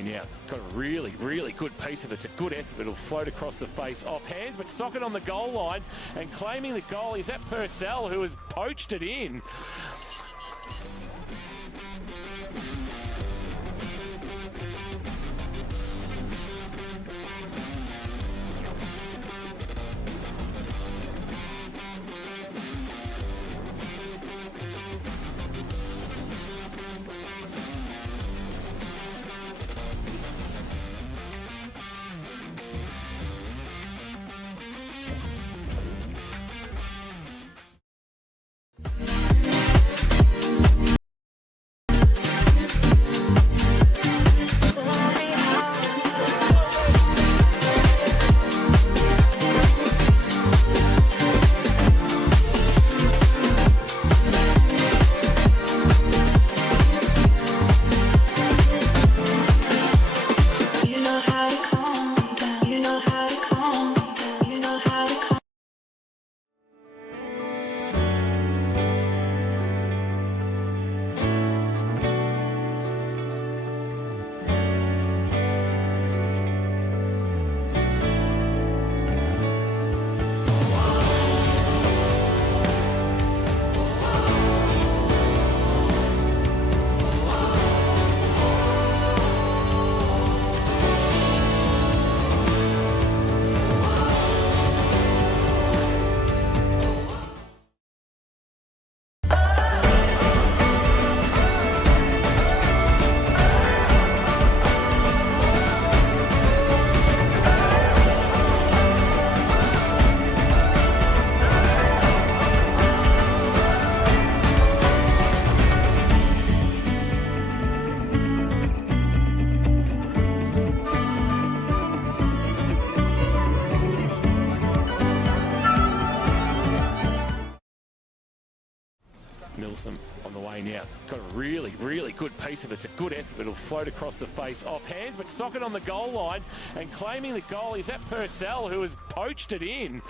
way now. Got a really, really good piece of it. It's a good effort. It'll float across the face off hands, but socket on the goal line and claiming the goal is that Purcell, who has poached it in. Milsom on the way now. Got a really, really good piece of it. It's a good effort. It'll float across the face off hands, but socket on the goal line and claiming the goal is that Purcell, who has poached it in.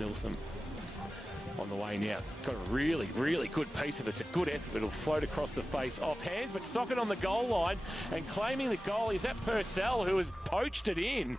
Milsom on the way now. Got a really, really good piece of it. It's a good effort. It'll float across the face off hands, but socket on the goal line and claiming the goal is that Purcell, who has poached it in.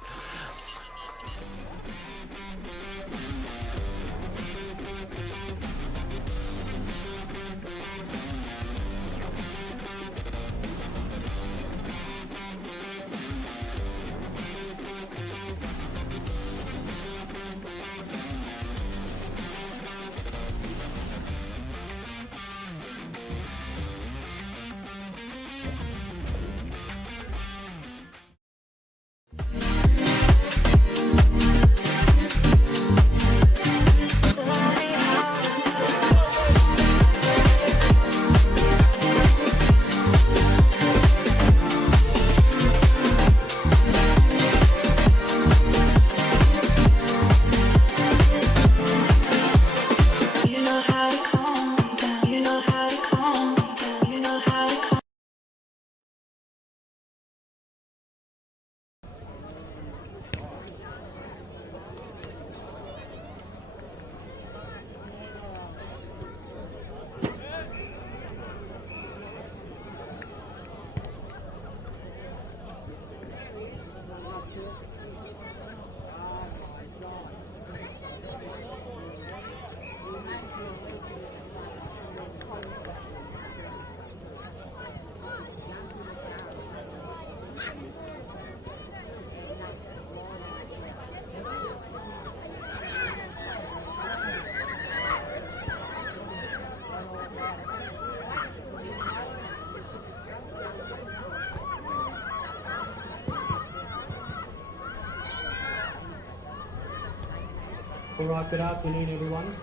All right, good afternoon, everyone.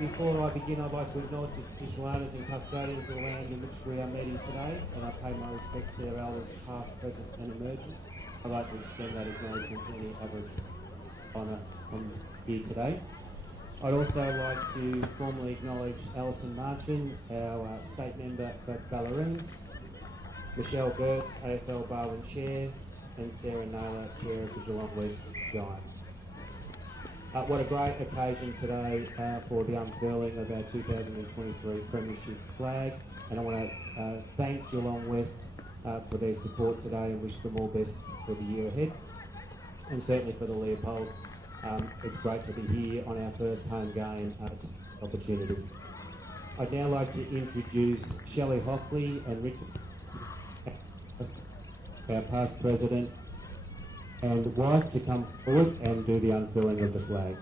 Before I begin, I'd like to acknowledge the traditional owners and custodians of the land in which we are meeting today, and I pay my respects to their elders, past, present, and emerging. I'd like to extend that acknowledgement to any Aboriginal honour on here today. I'd also like to formally acknowledge Alison Marchin, our state member for Ballerine, Michelle Burks, AFL Barwon Chair, and Sarah Naylor, Chair of the Geelong West Giants. What a great occasion today for the unfurling of our 2023 Premiership flag, and I want to thank Geelong West for their support today and wish them all best for the year ahead, and certainly for the Leopold. It's great to be here on our first home game opportunity. I'd now like to introduce Shelley Hockley and Richard, our past president and wife, to come forward and do the unfurling of the flag.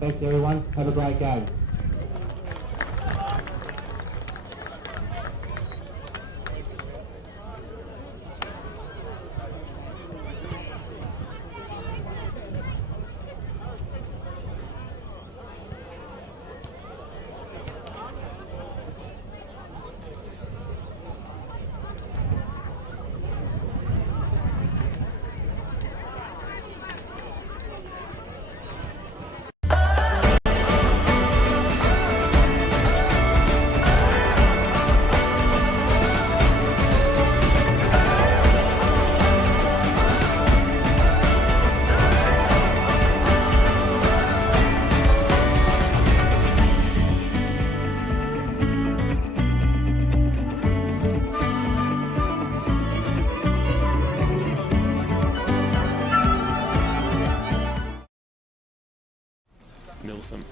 Thanks everyone, have a great game. Milsom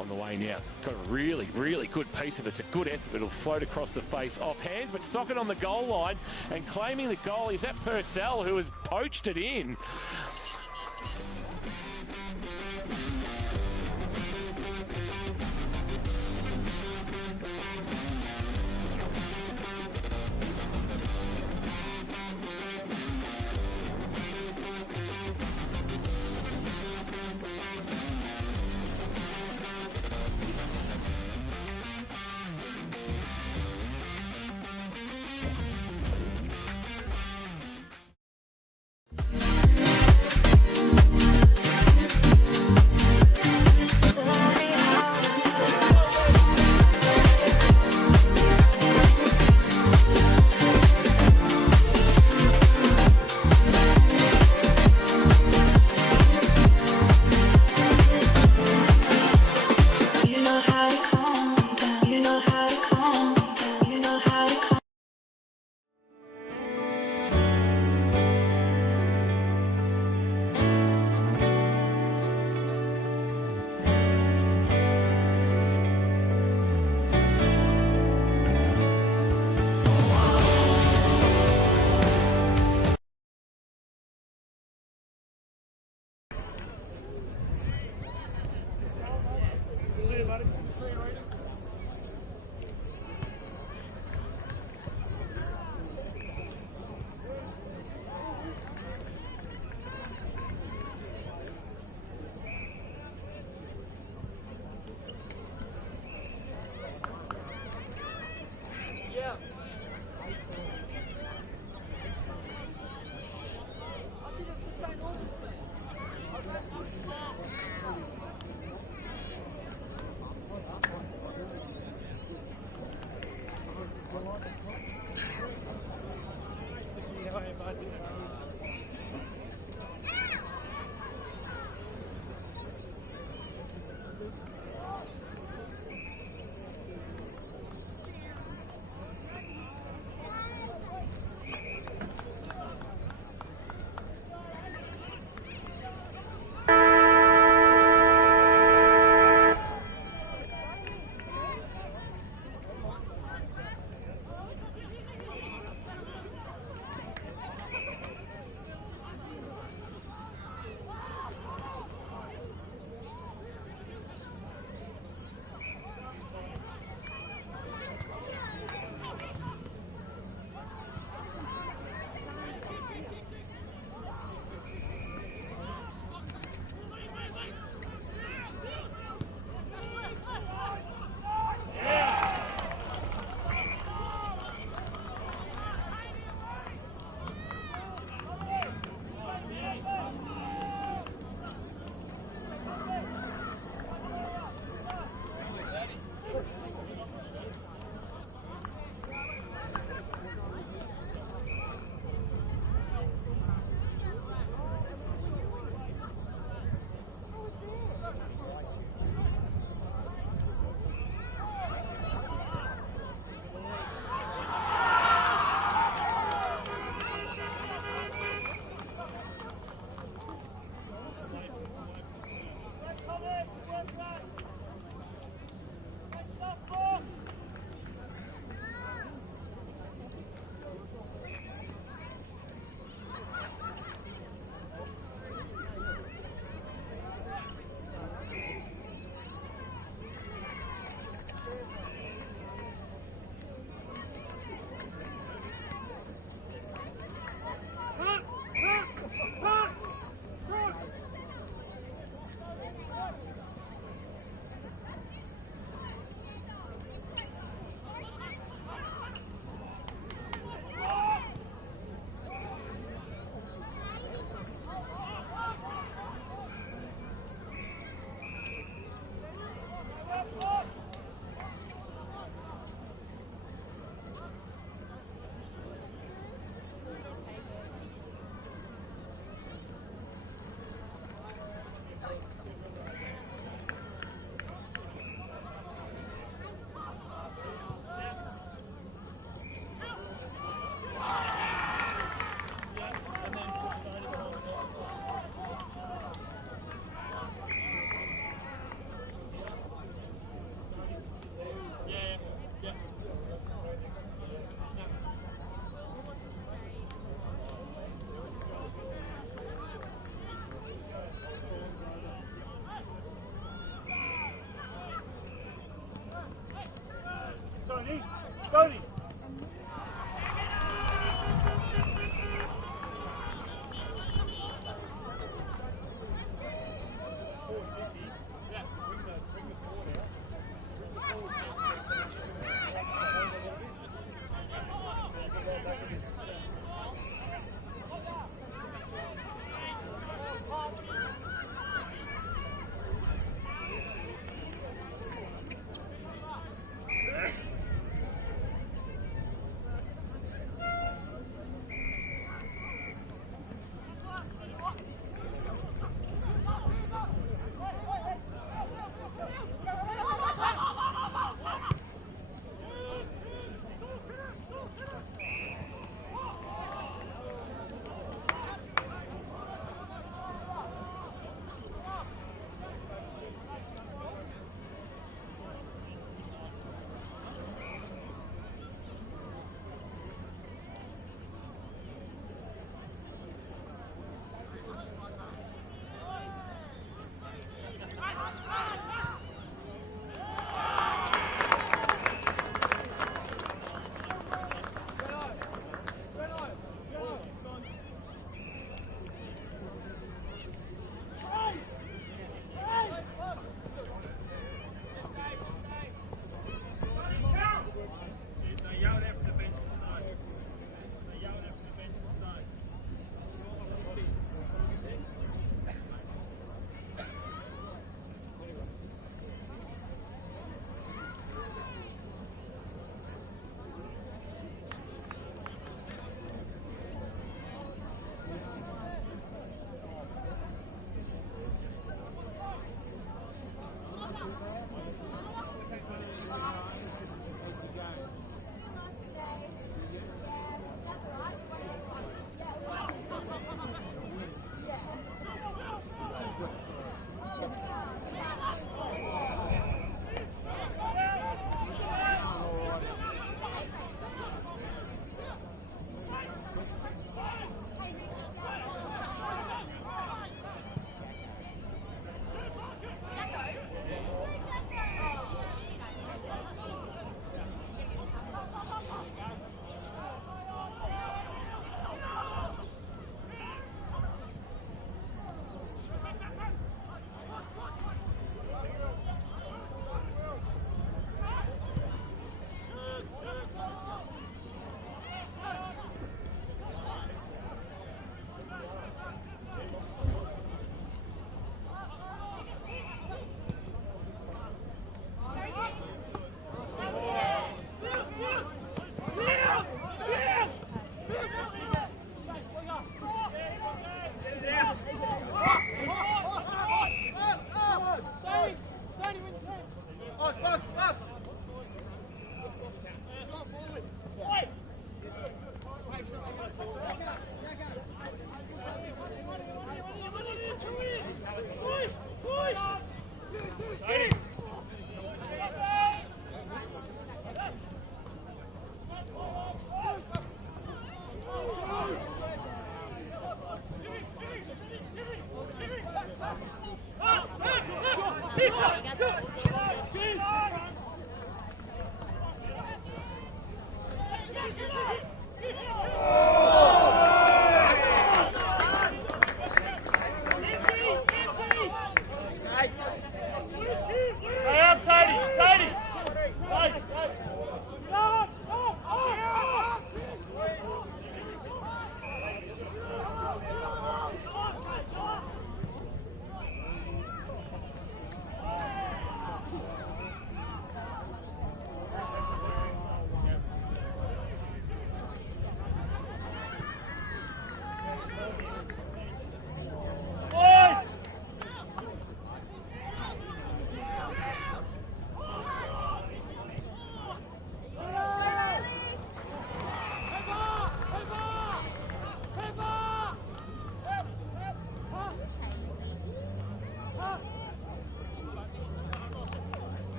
on the way now. Got a really, really good piece of it. It's a good effort. It'll float across the face off hands, but socket on the goal line and claiming the goal is that Purcell, who has poached it in.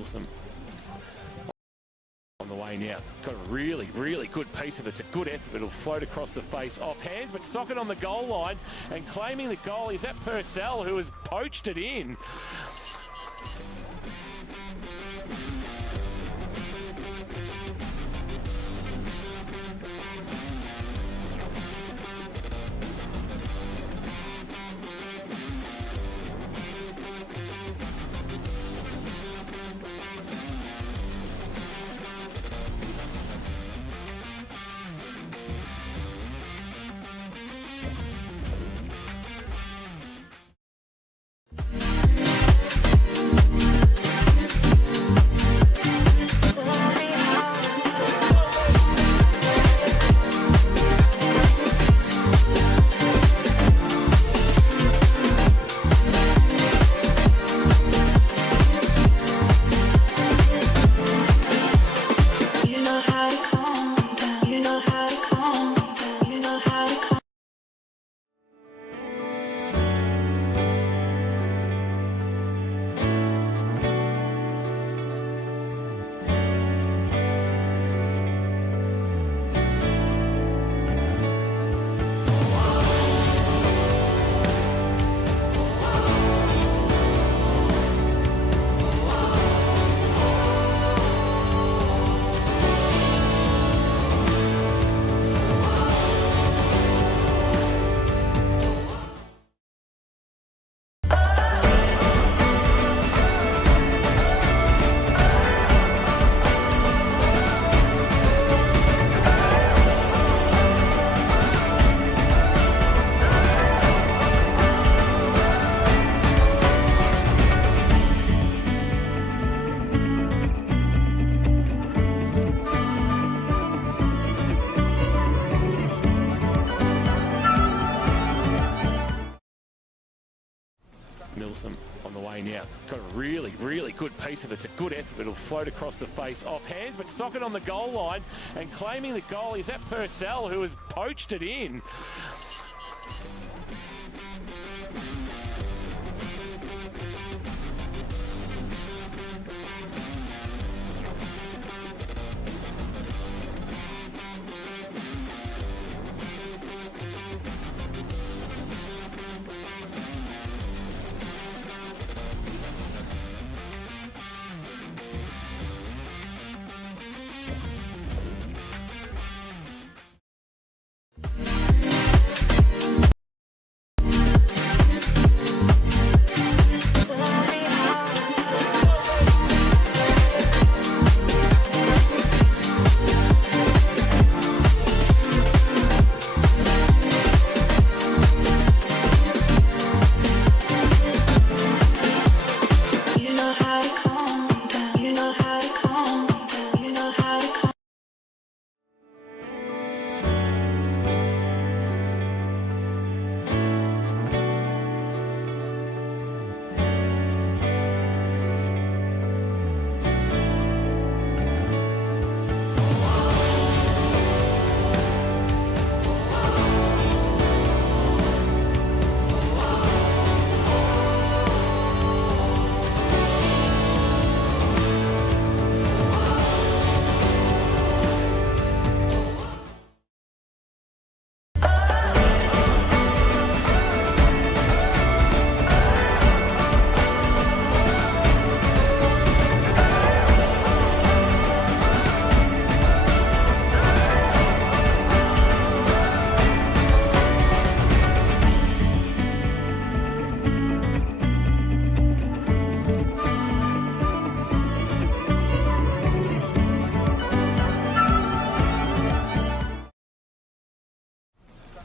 Milsom on the way now. Got a really, really good piece of it. It's a good effort. It'll float across the face off hands, but socket on the goal line and claiming the goal is that Purcell, who has poached it in. Milsom on the way now. Got a really, really good piece of it. It's a good effort. It'll float across the face off hands, but socket on the goal line and claiming the goal is that Purcell, who has poached it in.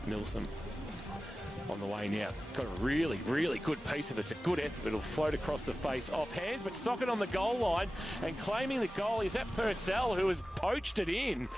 Milsom on the way now. Got a really, really good piece of it. It's a good effort. It'll float across the face off hands, but socket on the goal line and claiming the goal is that Purcell, who has poached it in.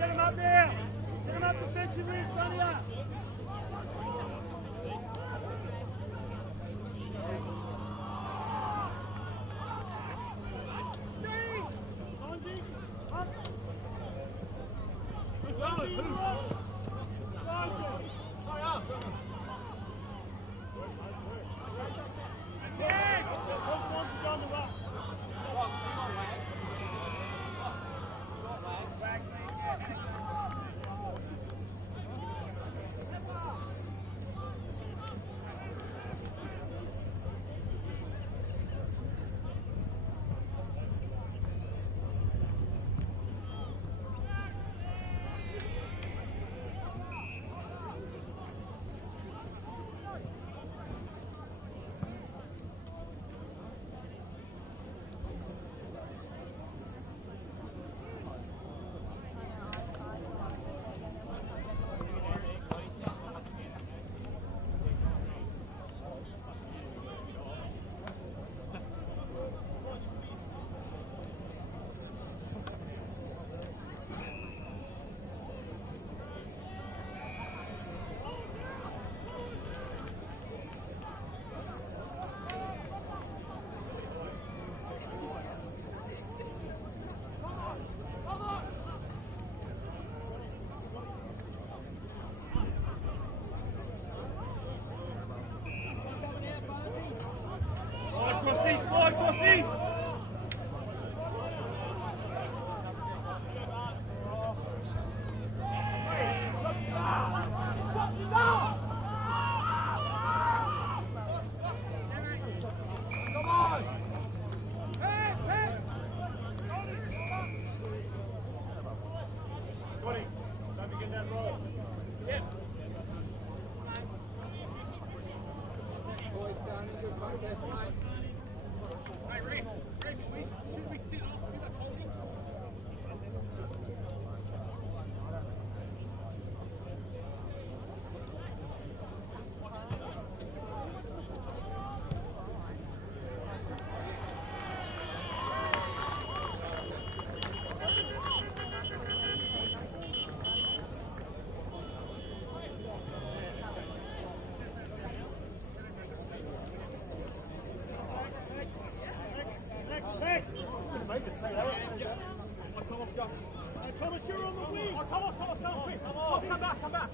set him up there. Set him up defensively in front of you. Slide, Crossy! Thomas, you're on the wing! Oh, Thomas, come quick! Come back, come back!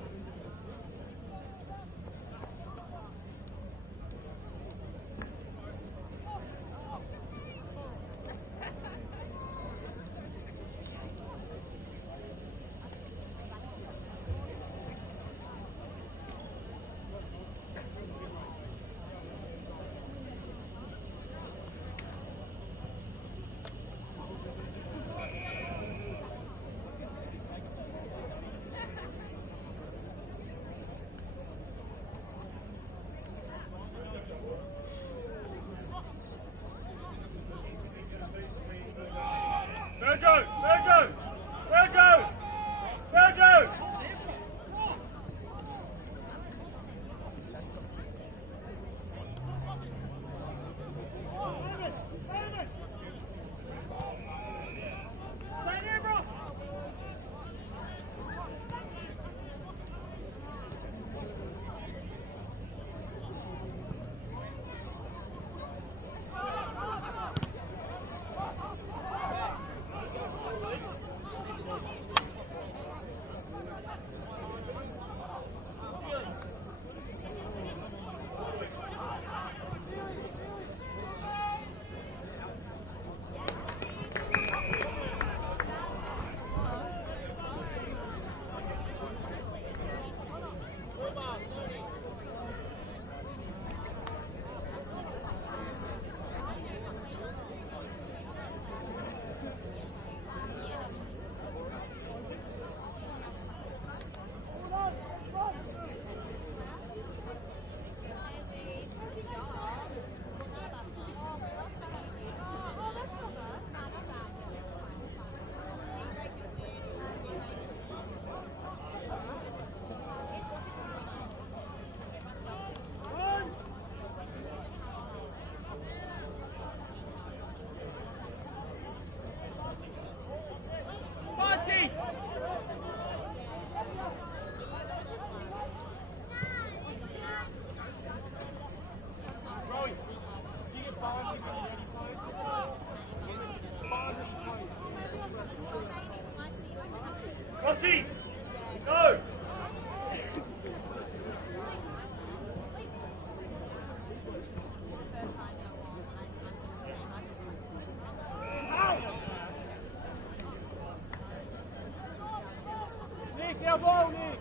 ball, Nick.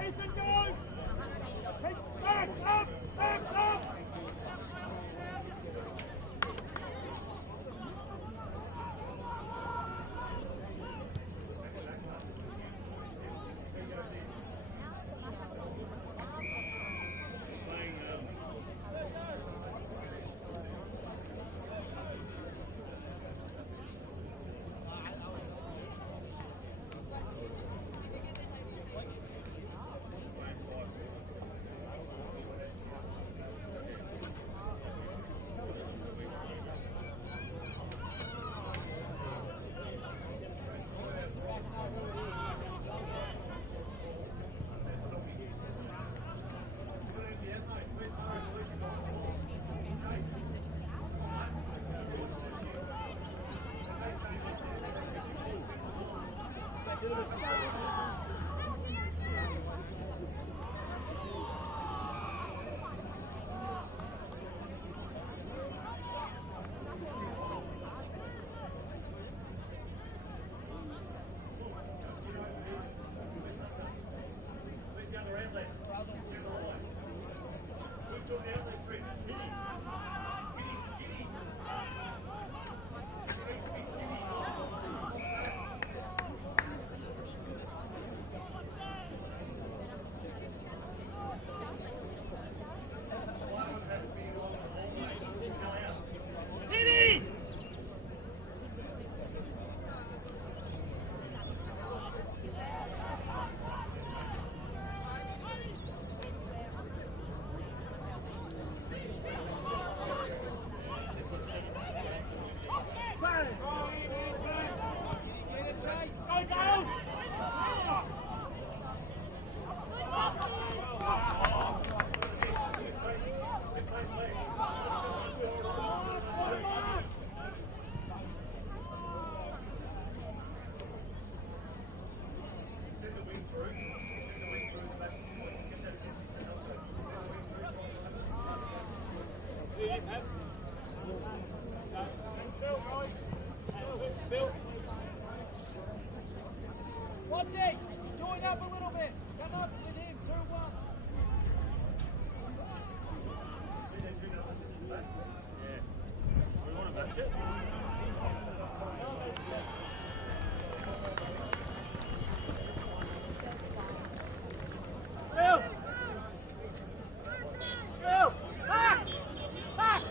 Ethan, go! Max, up! Max, up! Watch it! Join up a little bit! Come up with him, 2-1. We want to match it. Bill! Bill! Back! Back!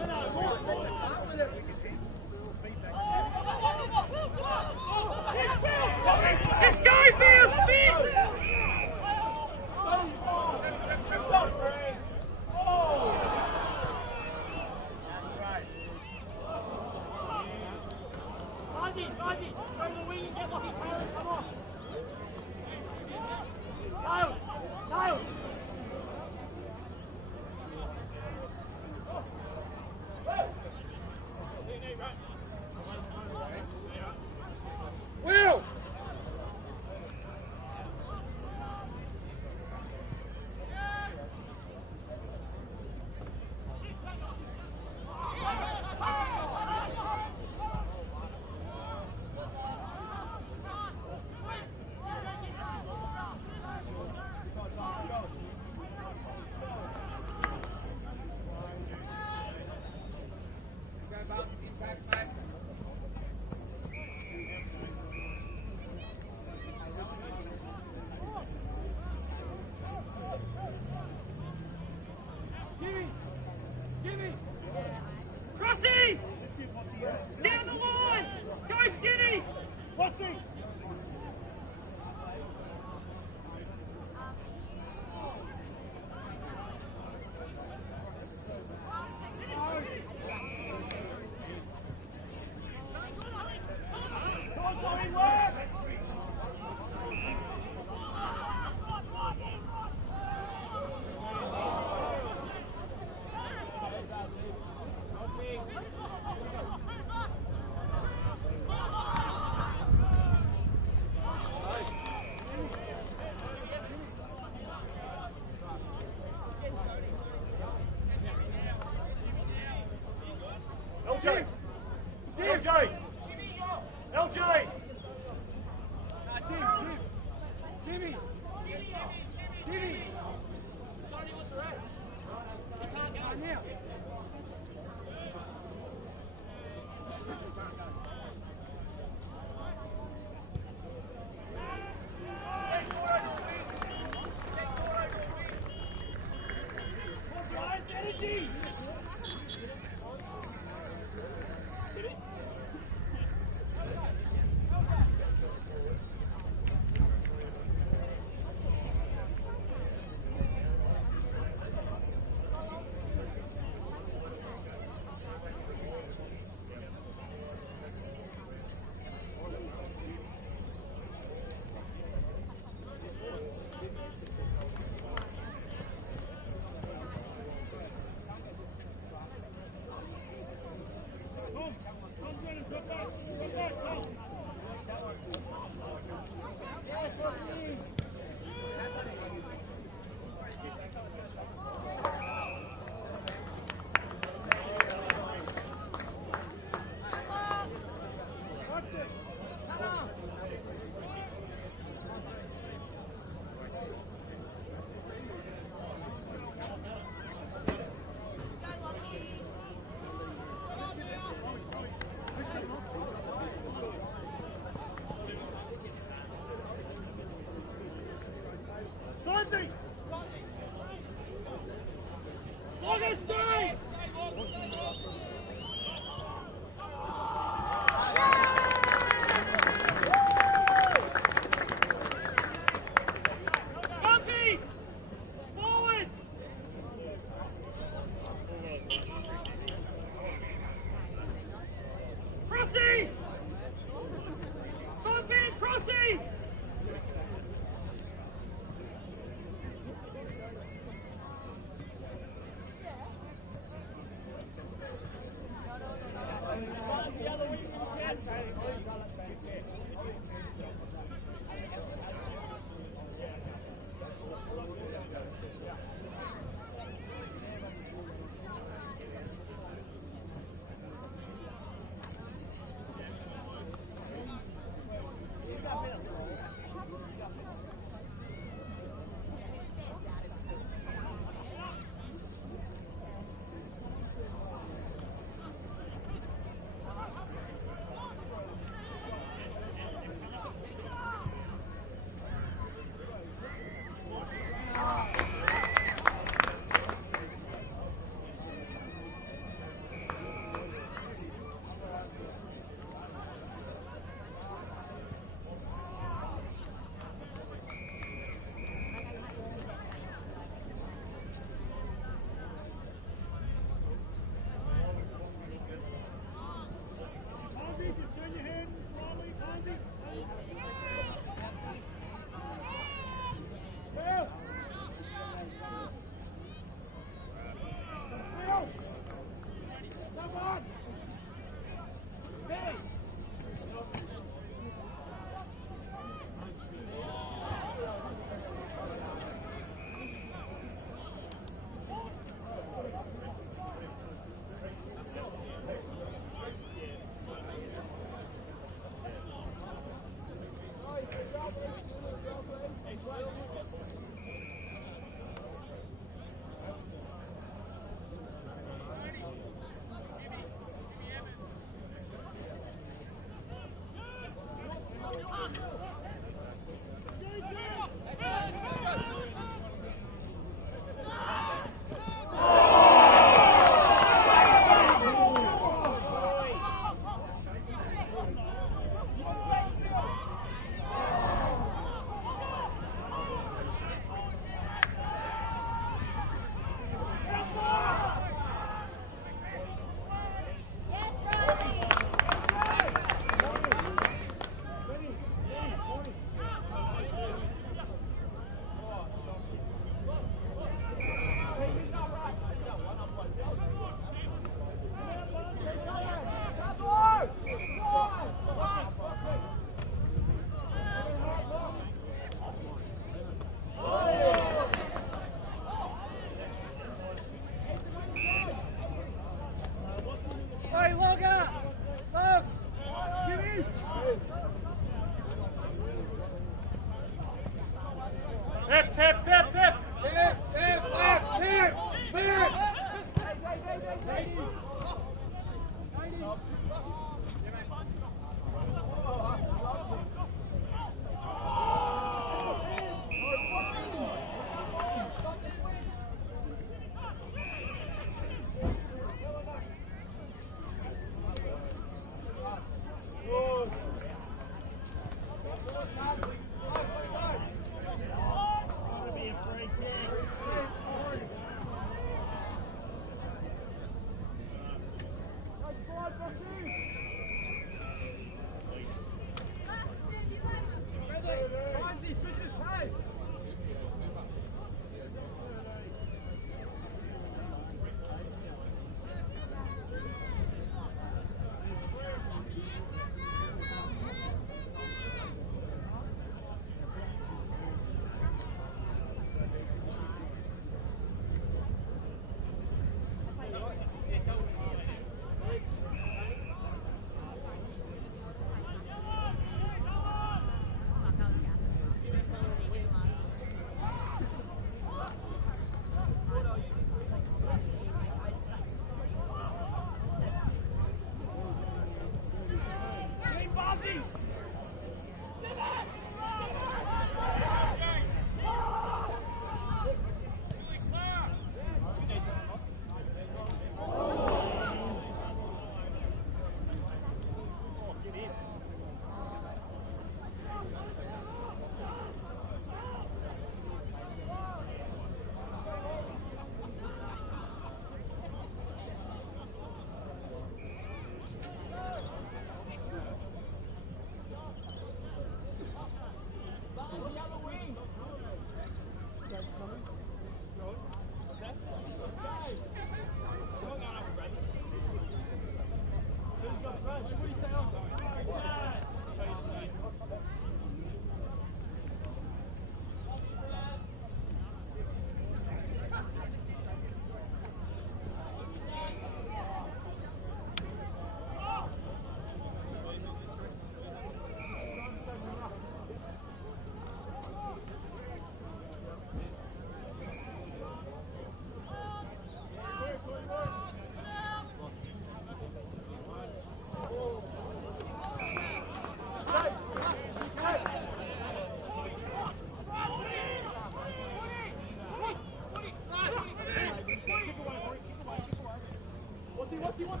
Someone's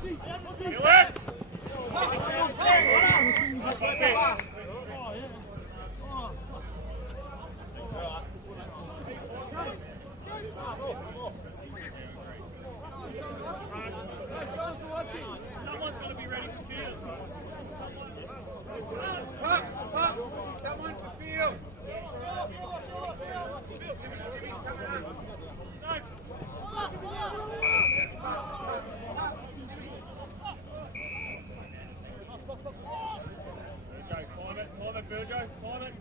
got to be ready for field. Someone for field. Climb it, Virgo, climb it.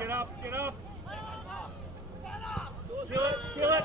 Get up. Kill it. Kill it.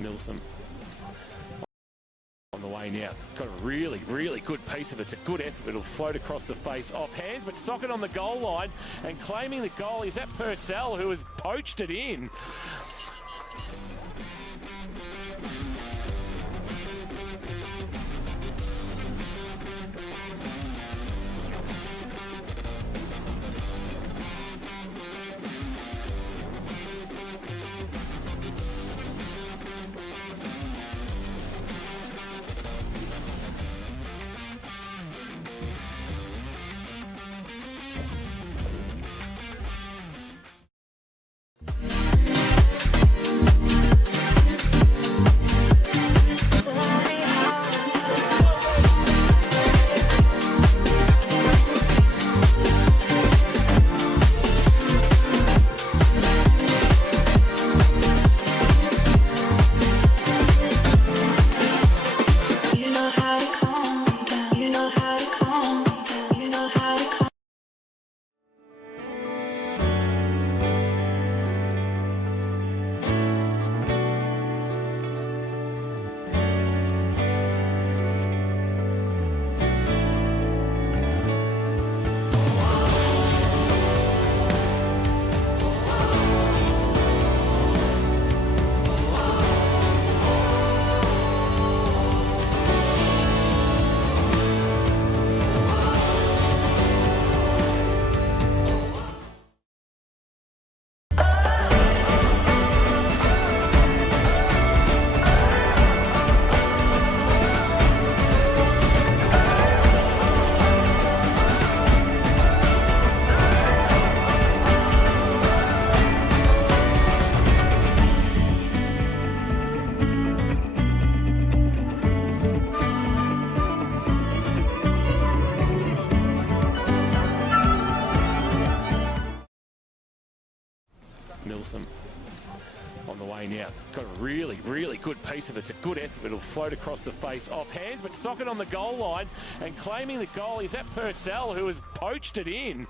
Milsom on the way now. Got a really, really good piece of it. It's a good effort. It'll float across the face off hands, but socket on the goal line and claiming the goal is that Purcell, who has poached it in. Milsom on the way now. Got a really, really good piece of it. It's a good effort. It'll float across the face off hands, but socket on the goal line and claiming the goal is that Purcell, who has poached it in.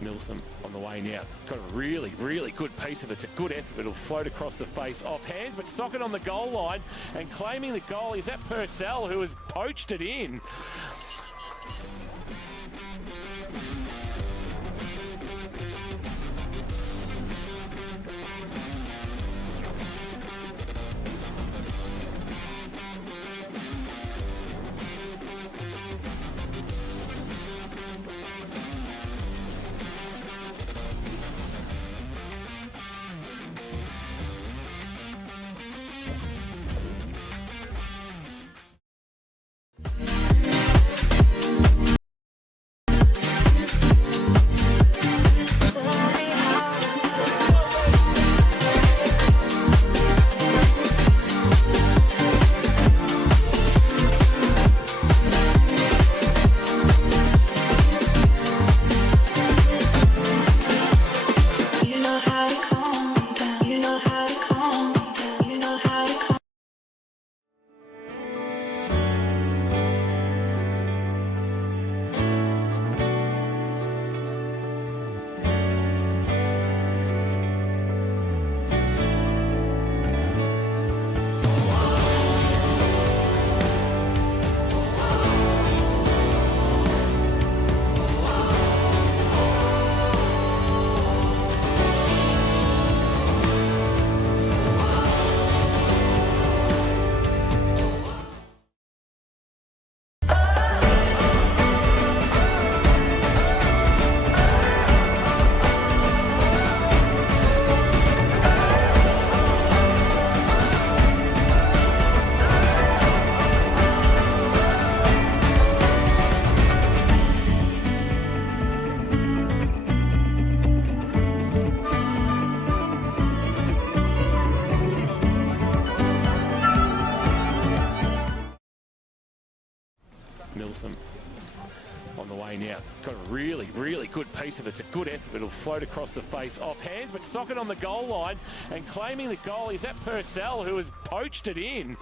Milsom on the way now. Got a really, really good piece of it. It's a good effort. It'll float across the face off hands, but socket on the goal line and claiming the goal is that Purcell, who has poached it in. Milsom on the way now. Got a really, really good piece of it. It's a good effort. It'll float across the face off hands, but socket on the goal line and claiming the goal is that Purcell, who has poached it in.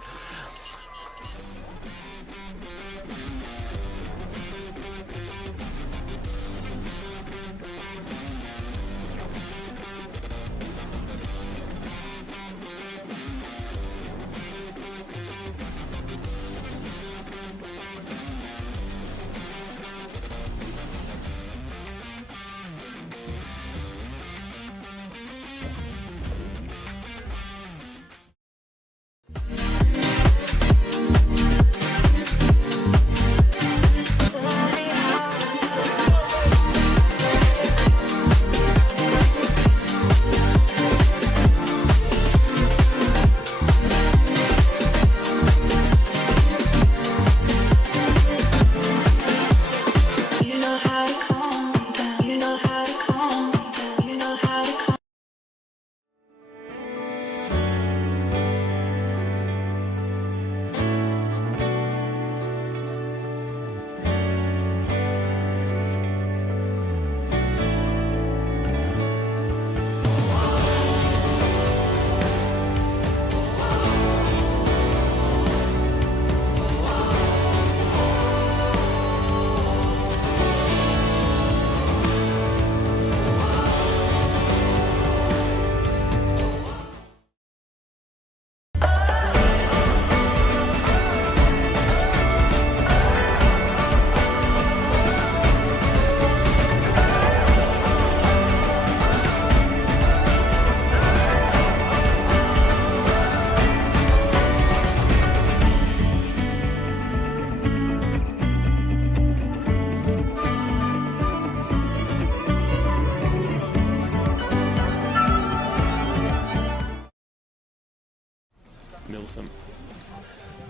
Milsom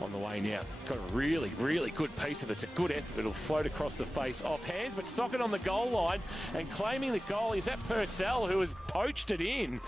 on the way now. Got a really, really good piece of it. It's a good effort. It'll float across the face off hands, but socket on the goal line and claiming the goal is that Purcell, who has poached it in.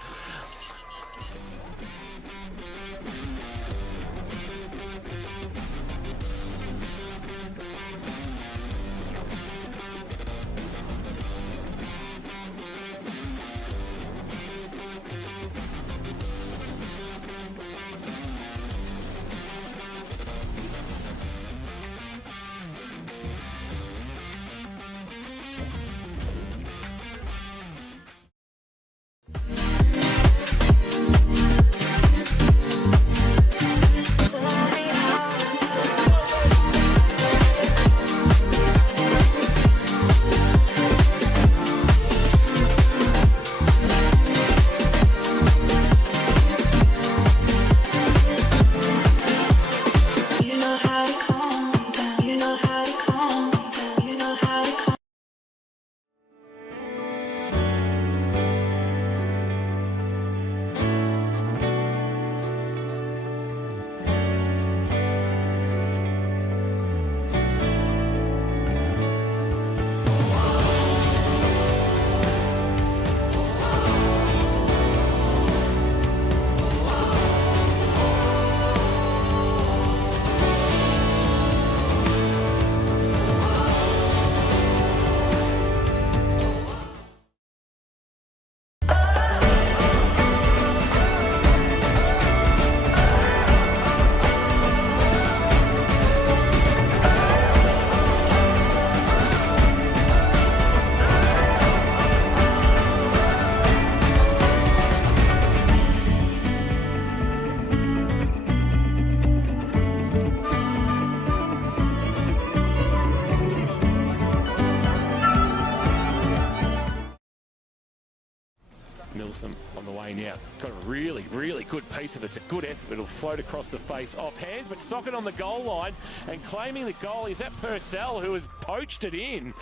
Milsom on the way now. Got a really, really good piece of it. It's a good effort. It'll float across the face off hands, but socket on the goal line and claiming the goal is that Purcell, who has poached it in.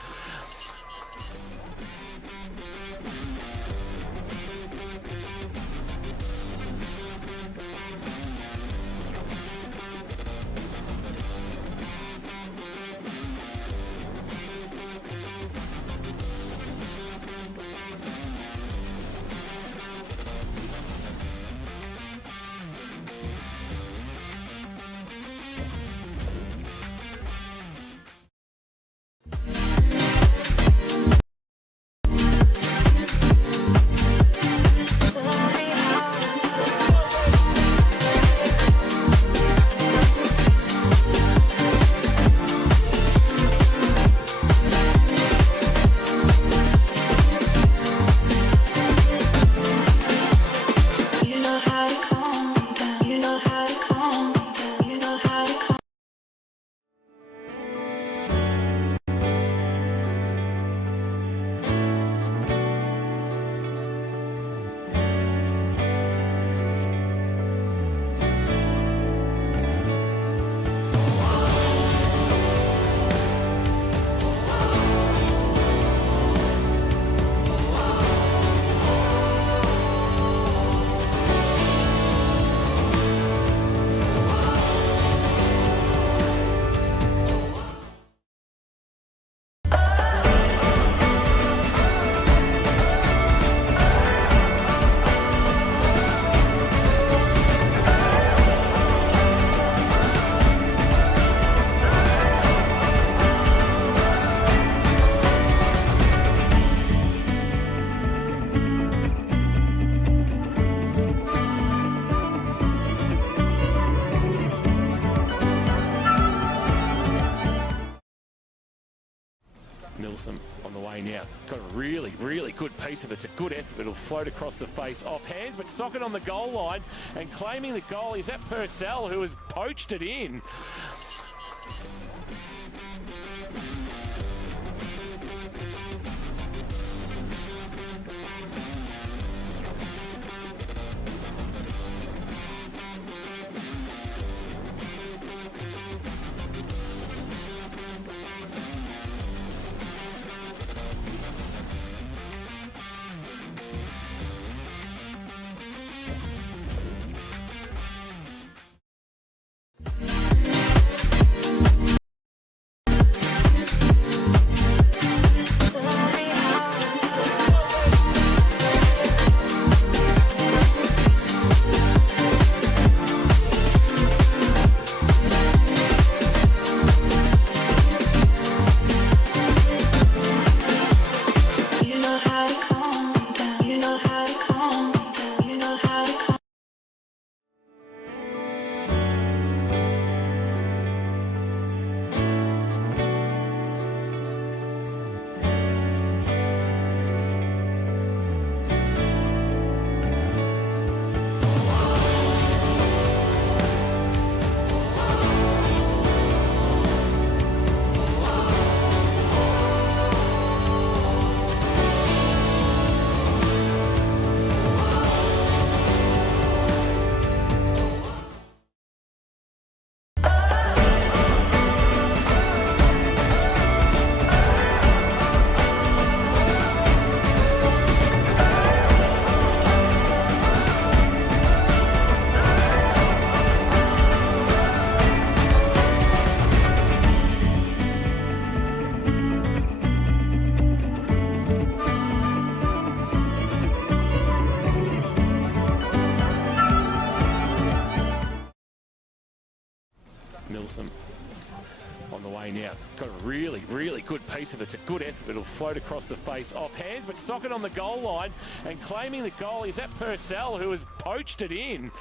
Milsom on the way now. Got a really, really good piece of it. It's a good effort. It'll float across the face off hands, but socket on the goal line and claiming the goal is that Purcell, who has poached it in. Milsom on the way now. Got a really, really good piece of it. It's a good effort. It'll float across the face off hands, but socket on the goal line and claiming the goal is that Purcell, who has poached it in.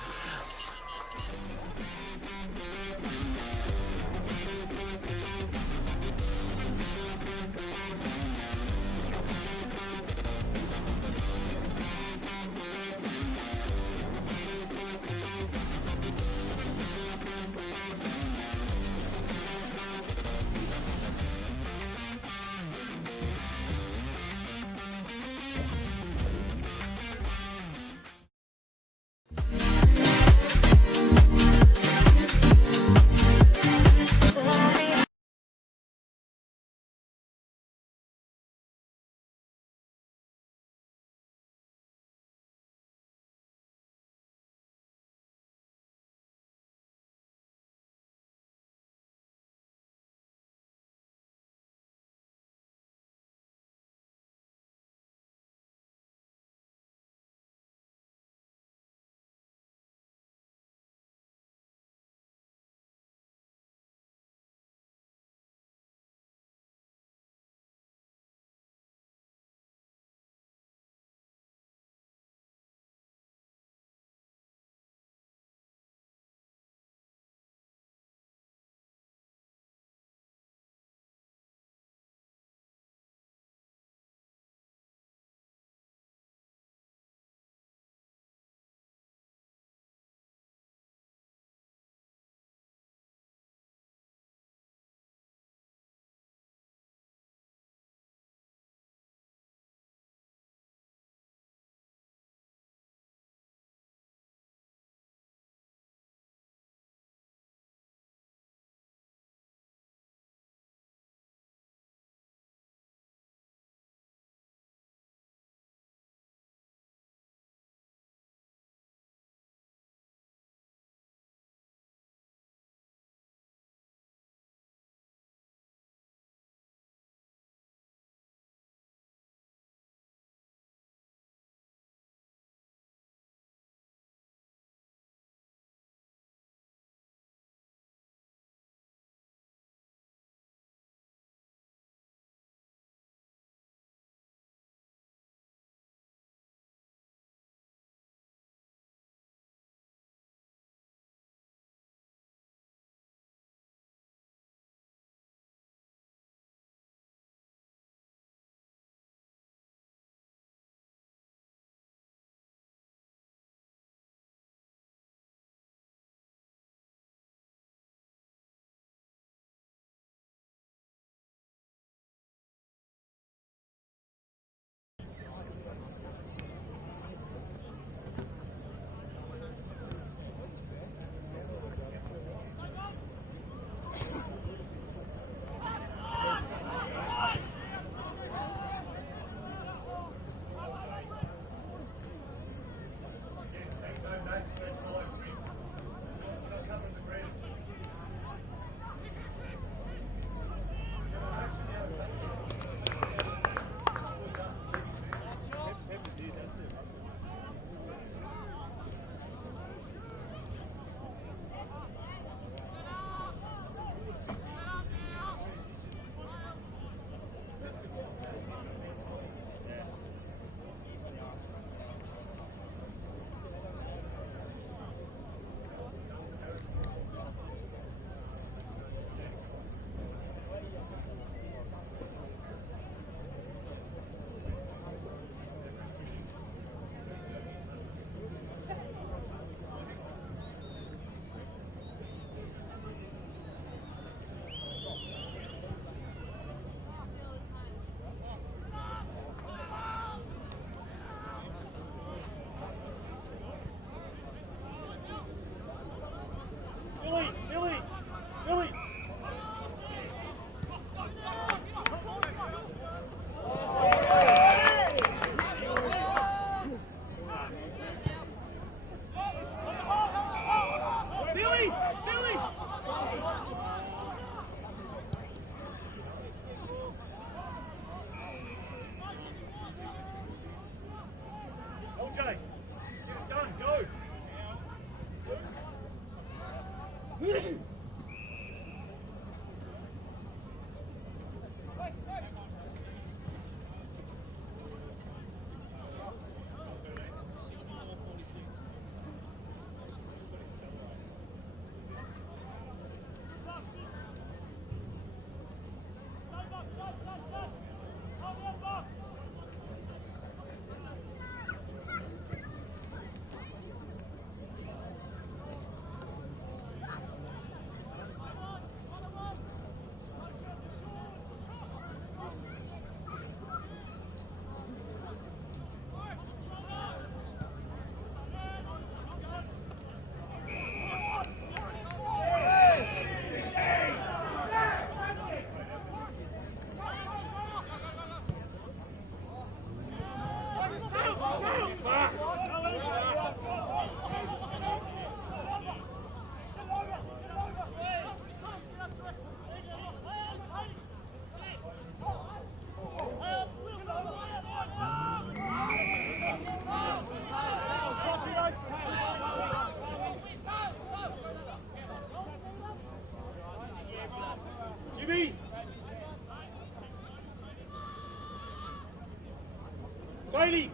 Fighting!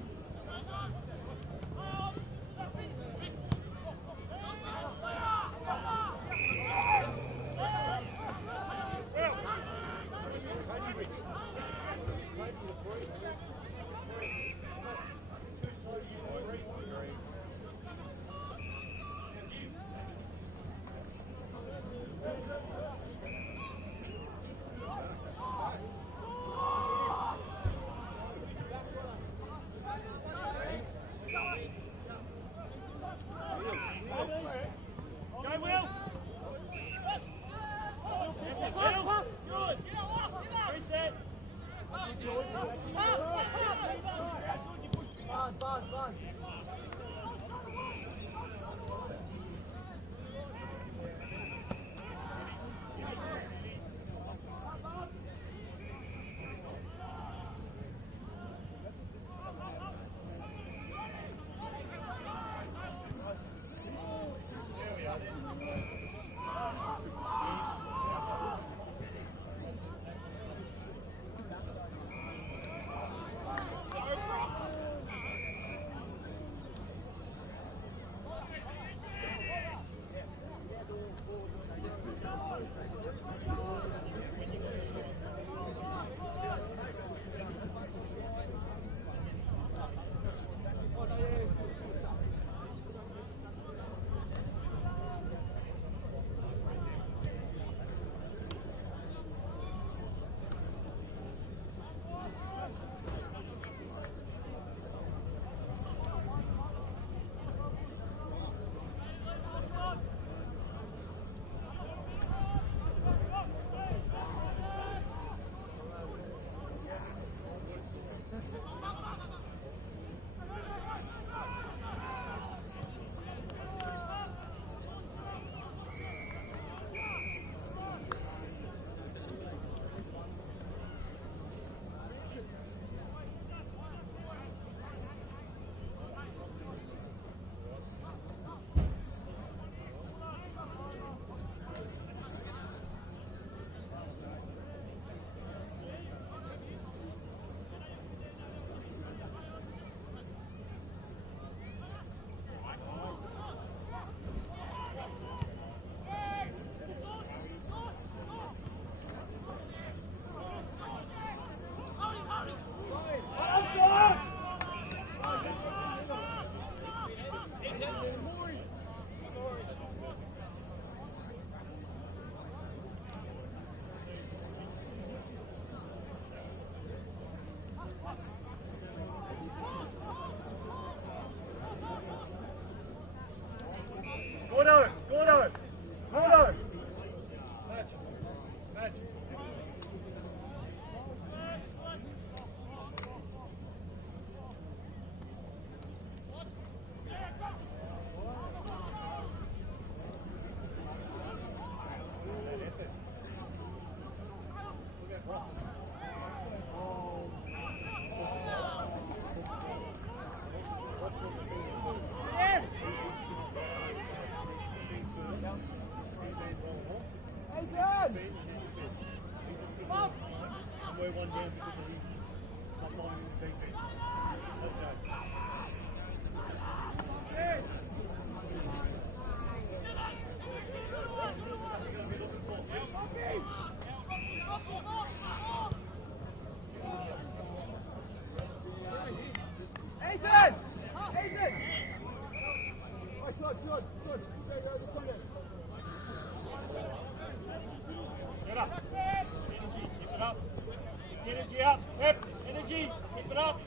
Energy up, Pep, energy, keep it up.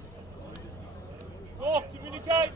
Talk, communicate.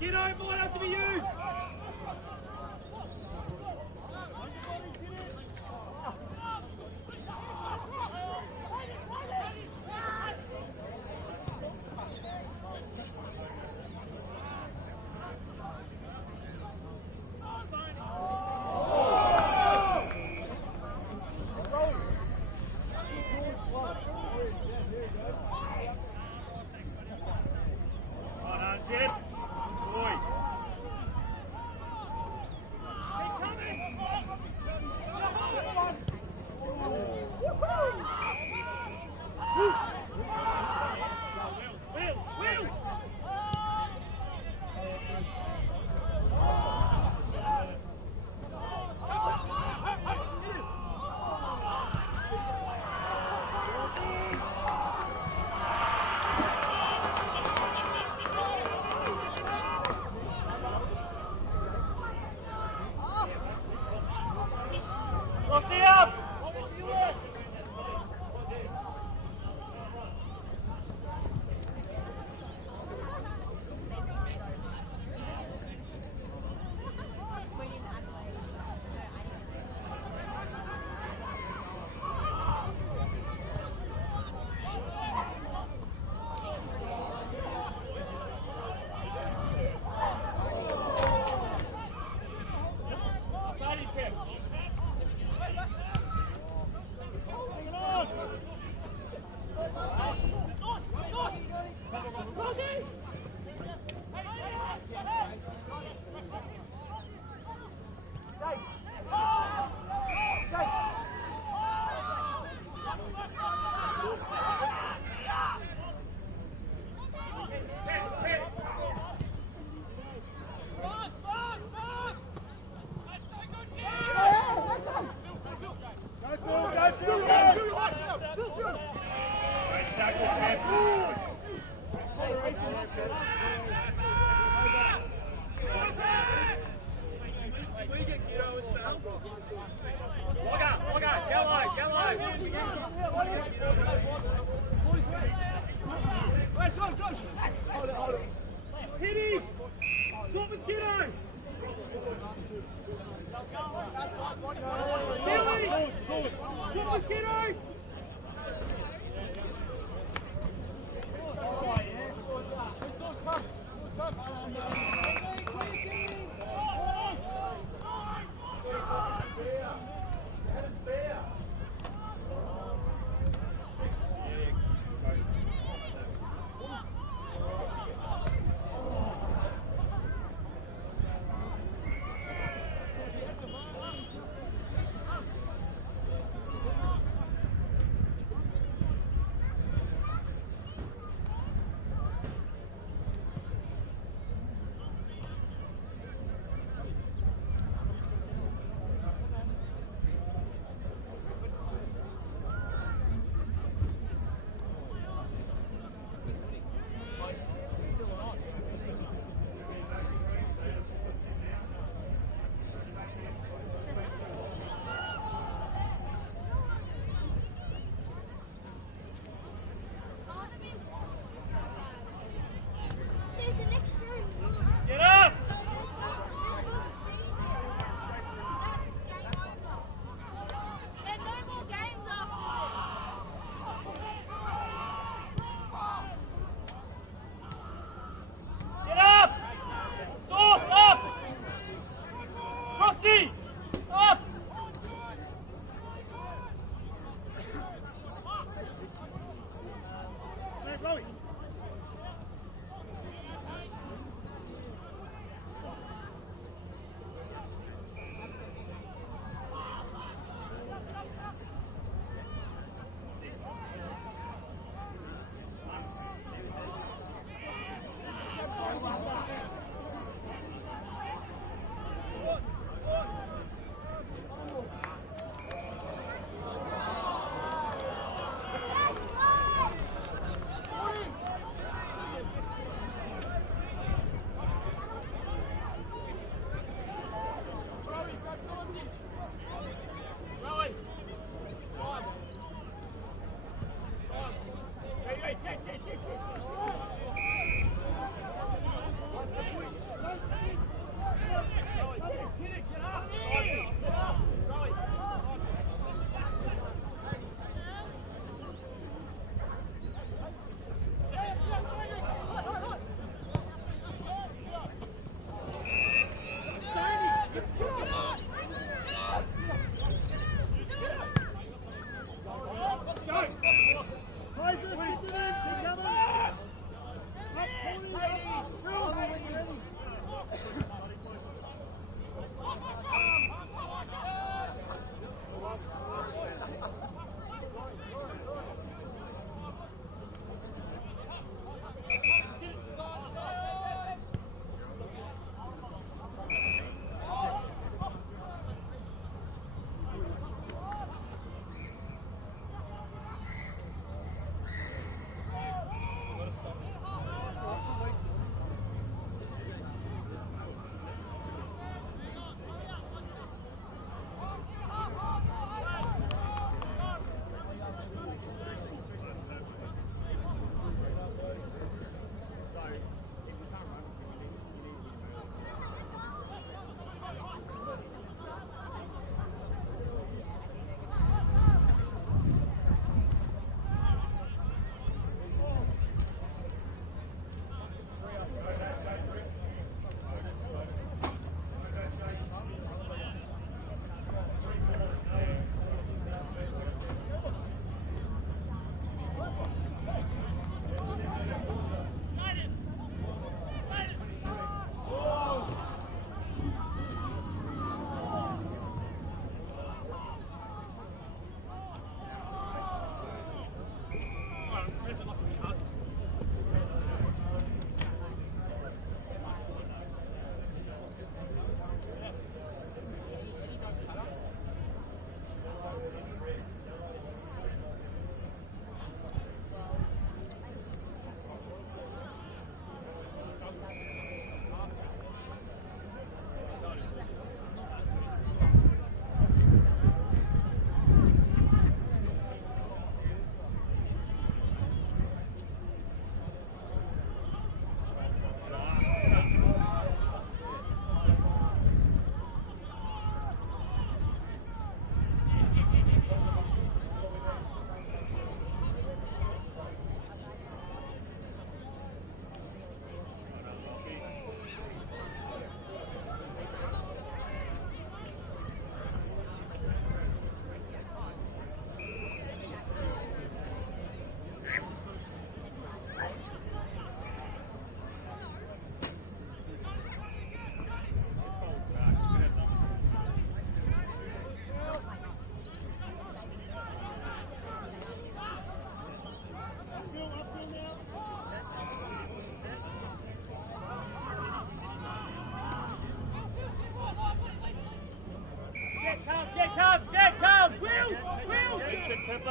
Get over, line up to be you!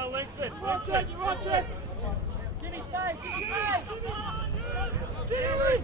Watch it, you watch it! Jimmy, stay! Jimmy, stay! Jimmy!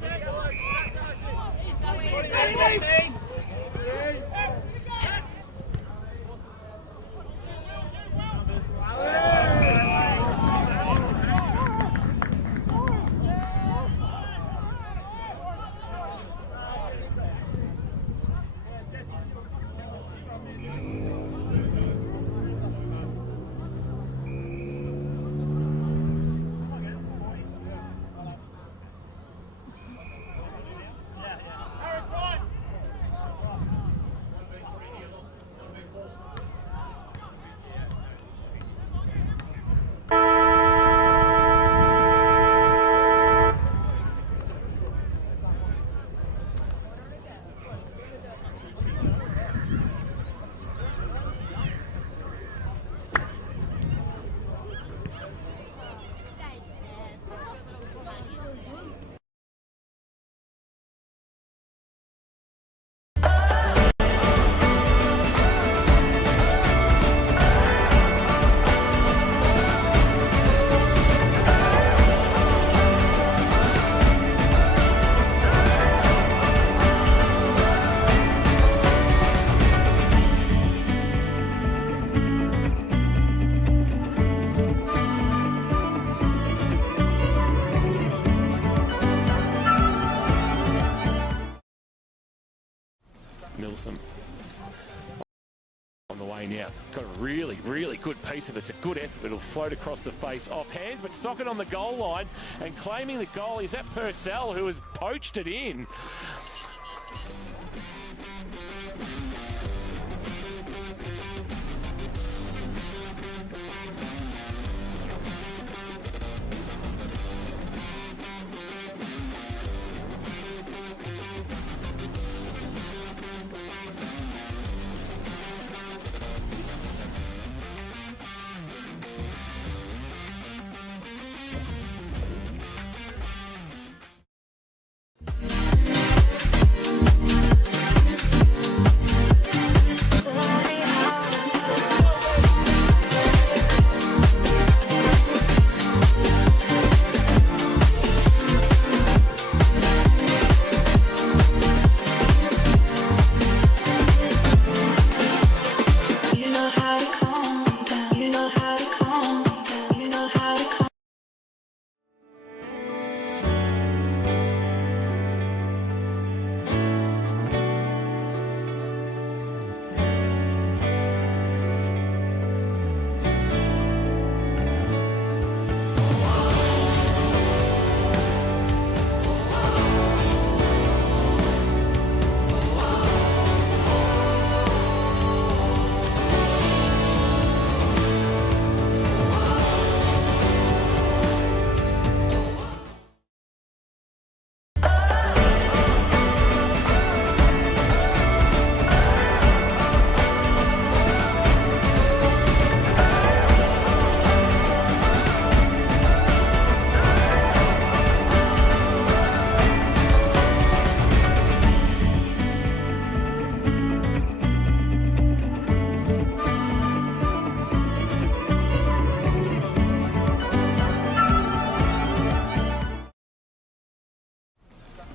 Milsom on the way now. Got a really, really good piece of it. It's a good effort. It'll float across the face off hands, but socket on the goal line and claiming the goal is that Purcell, who has poached it in.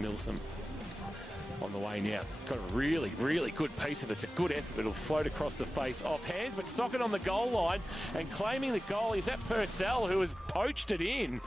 Milsom on the way now. Got a really, really good piece of it. It's a good effort. It'll float across the face off hands, but socket on the goal line and claiming the goal is that Purcell, who has poached it in.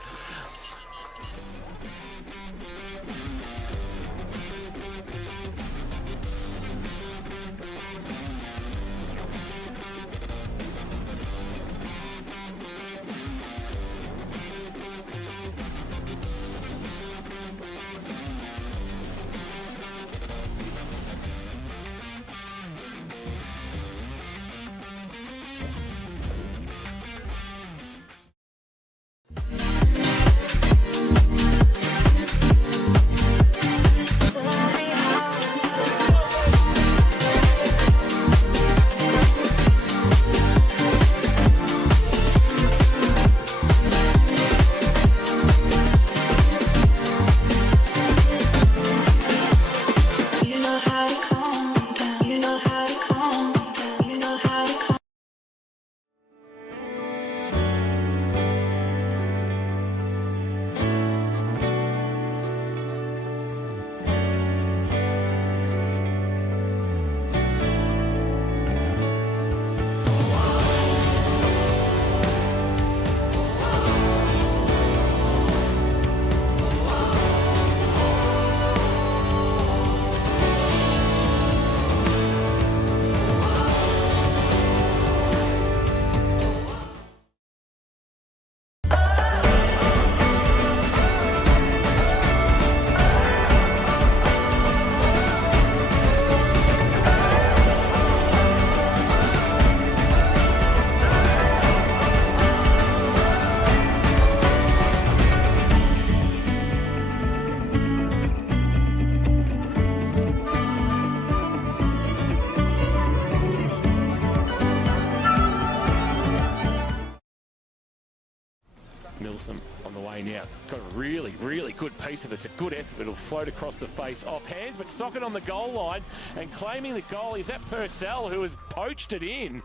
Awesome on the way now. Got a really, really good piece of it. It's a good effort. It'll float across the face off hands, but socket on the goal line and claiming the goal is that Purcell, who has poached it in.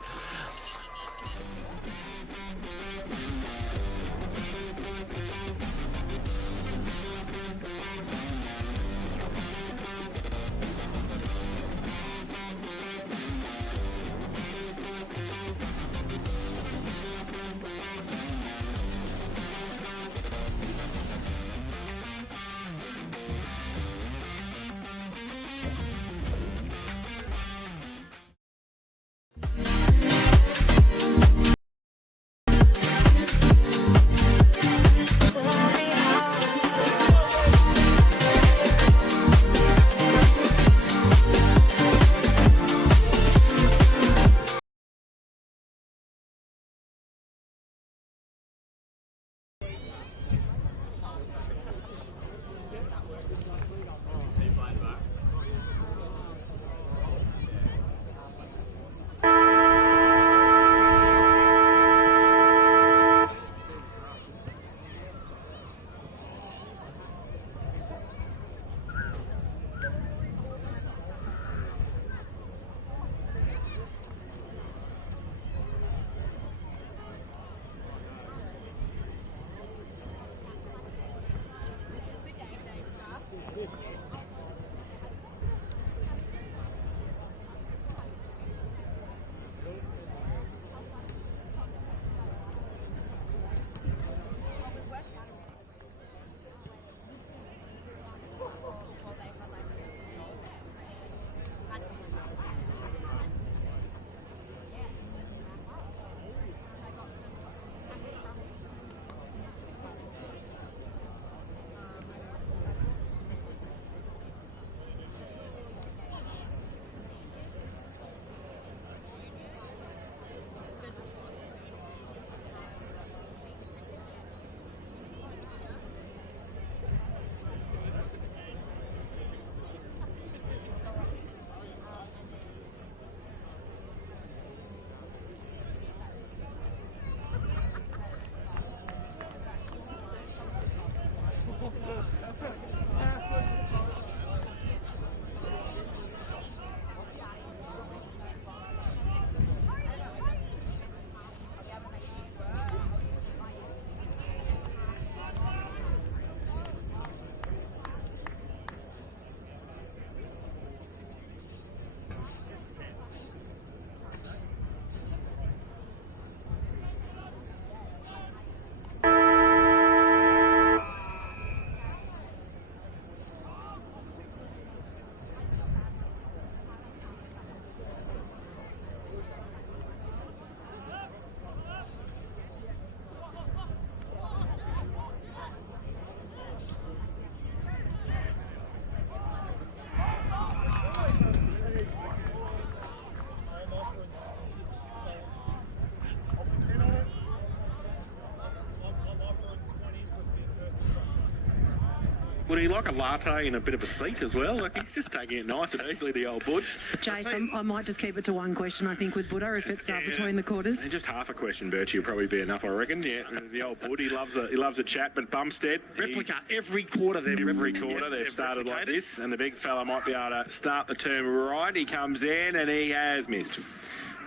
Would he like a latte and a bit of a seat as well? Like, he's just taking it nice and easily, the old bud. Jason, I might just keep it to one question, I think, with Buddha, if it's between the quarters. And just half a question, Birchie, will probably be enough, I reckon. Yeah, the old bud, he loves a chat, but Bumstead... Replica every quarter. They've started like this, and the big fella might be able to start the term right. He comes in, and he has missed.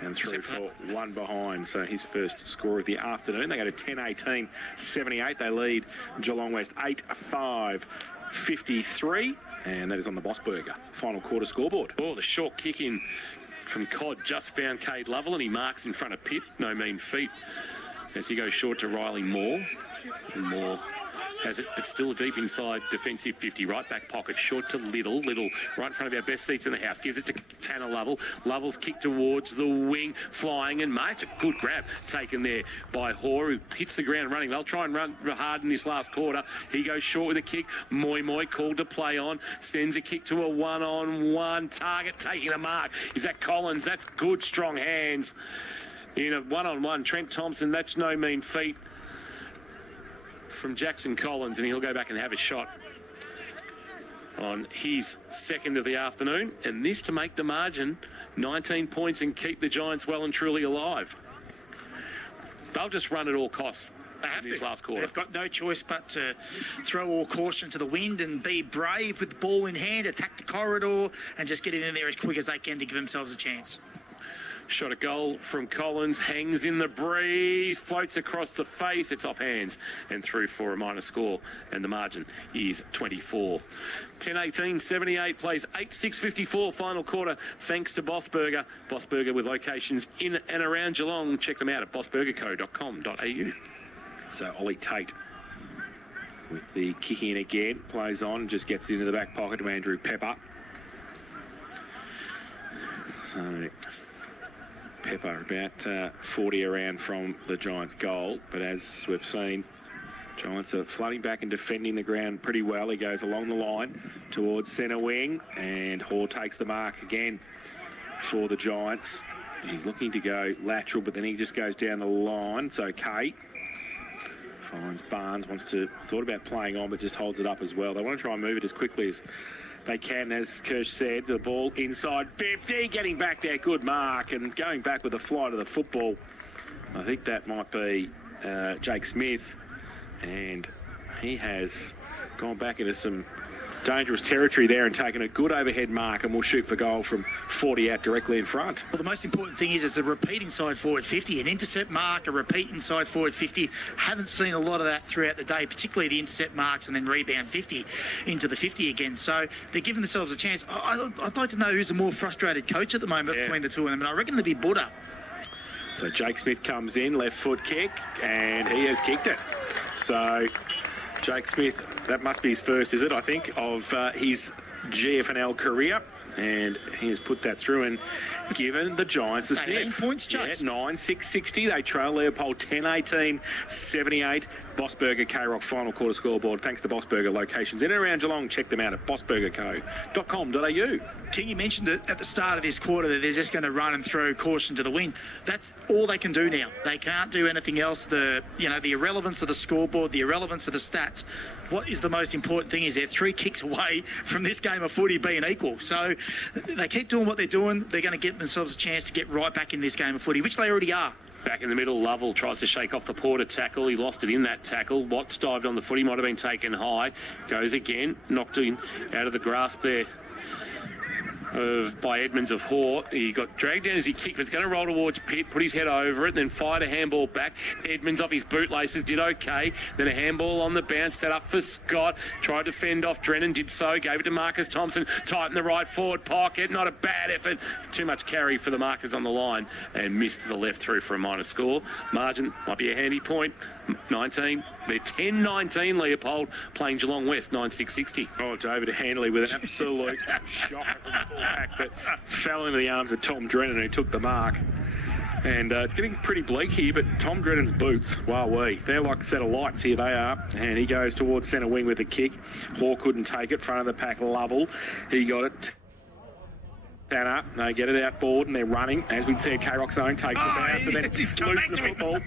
And 3 for 1 behind, so his first score of the afternoon. They go to 10-18-78. They lead Geelong West 8-5-53, and that is on the Bossburger final quarter scoreboard. Oh, the short kick in from Codd just found Cade Lovell, and he marks in front of Pitt. No mean feat as he goes short to Riley Moore. And Moore has it, but still deep inside defensive 50. Right back pocket, short to Little. Little right in front of our best seats in the house. Gives it to Tanner Lovell. Lovell's kick towards the wing, flying, and it's a good grab taken there by Hoare, who hits the ground running. They'll try and run hard in this last quarter. He goes short with a kick. Moy called to play on. Sends a kick to a one-on-one target. Taking the mark. Is that Collins? That's good, strong hands. In a one-on-one, Trent Thompson, that's no mean feat from Jackson Collins, and he'll go back and have a shot on his second of the afternoon, and this to make the margin 19 points and keep the Giants well and truly alive. They'll just run at all costs They have in this to. last quarter. They've got no choice but to throw all caution to the wind and be brave with the ball in hand, attack the corridor, and just get it in there as quick as they can to give themselves a chance. Shot a goal from Collins, hangs in the breeze, floats across the face. It's off hands and through for a minor score, and the margin is 24. 10-18, 78 plays 8-6-54 final quarter, thanks to Boss Burger. Boss Burger with locations in and around Geelong. Check them out at bossburgerco.com.au. So Ollie Tate with the kick in again, plays on, just gets it into the back pocket to Andrew Pepper. So Pepper about 40 around from the Giants' goal, but as we've seen, Giants are flooding back and defending the ground pretty well. He goes along the line towards centre wing, and Hoare takes the mark again for the Giants. He's looking to go lateral, but then he just goes down the line. It's okay. Finds Barnes, thought about playing on, but just holds it up as well. They want to try and move it as quickly as they can, as Kirsch said. The ball inside 50, getting back there, good mark, and going back with the flight of the football. I think that might be Jake Smith, and he has gone back into some dangerous territory there and taken a good overhead mark, and will shoot for goal from 40 out directly in front. Well, the most important thing is a repeat inside forward 50, an intercept mark, a repeat inside forward 50. Haven't seen a lot of that throughout the day, particularly the intercept marks and then rebound 50 into the 50 again. So they're giving themselves a chance. I'd like to know who's a more frustrated coach at the moment between the two of them, and I reckon it'll be Buddha. So Jake Smith comes in, left foot kick, and he has kicked it. So Jake Smith, that must be his first, is it, I think, of his GFNL career. And he has put that through and given the Giants a sniff. 18 points, Chase. Yeah, 9-6-60. They trail Leopold 10-18, 78. Boss Burger K-Rock final quarter scoreboard. Thanks to Boss Burger locations in and around Geelong. Check them out at bossburgerco.com.au. King, you mentioned it at the start of this quarter that they're just going to run and throw caution to the wind. That's all they can do now. They can't do anything else. The irrelevance of the scoreboard, the irrelevance of the stats. What is the most important thing is they're 3 kicks away from this game of footy being equal. So they keep doing what they're doing. They're going to get themselves a chance to get right back in this game of footy, which they already are. Back in the middle, Lovell tries to shake off the Porter tackle. He lost it in that tackle. Watts dived on the foot. He might have been taken high. Goes again. Knocked in out of the grasp there by Edmonds of Hoare. He got dragged down as he kicked, but it's going to roll towards Pitt, put his head over it, and then fired a handball back. Edmonds off his bootlaces did okay. Then a handball on the bounce, set up for Scott. Tried to fend off Drennan, did so. Gave it to Marcus Thompson. Tightened the right forward pocket. Not a bad effort. Too much carry for the markers on the line, and missed the left through for a minor score. Margin might be a handy point. 19. They're 10-19, Leopold, playing Geelong West, 9-6-60. Oh, it's over to Handley with an absolute shocker from the fullback, but fell into the arms of Tom Drennan, who took the mark. And it's getting pretty bleak here, but Tom Drennan's boots, wowee, they're like a set of lights. Here they are, and he goes towards centre wing with a kick. Hoare couldn't take it, front of the pack, Lovell. He got it. Tanner, they get it outboard and they're running. As we'd see, K-Rock's own takes the bounce and then loses the football.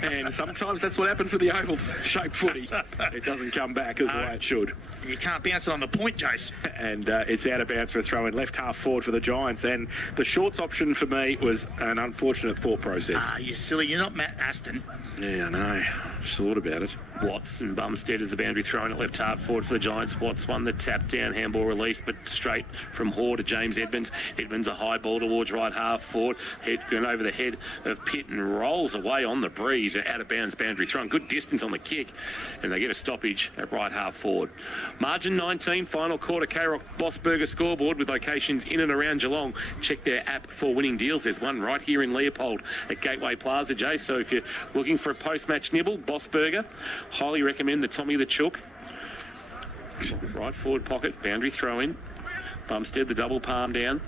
And sometimes that's what happens with the oval-shaped footy. It doesn't come back as the way it should. You can't bounce it on the point, Jace. And it's out of bounds for a throw in, left half forward for the Giants. And the shorts option for me was an unfortunate thought process. You silly. You're not Matt Aston. Yeah, I know. I've thought about it. Watts and Bumstead as the boundary thrown at left half forward for the Giants. Watts won the tap down handball release, but straight from Hoare to James Edmonds. Edmonds a high ball towards right half forward. Head going over the head of Pitt and rolls away on the breeze. Out of bounds boundary thrown. Good distance on the kick, and they get a stoppage at right half forward. Margin 19, final quarter. K-Rock Boss Burger scoreboard with locations in and around Geelong. Check their app for winning deals. There's one right here in Leopold at Gateway Plaza, Jay. So if you're looking for a post-match nibble, Boss Burger, highly recommend the Tommy the Chook. Right forward pocket, boundary throw in. Bumstead, the double palm down.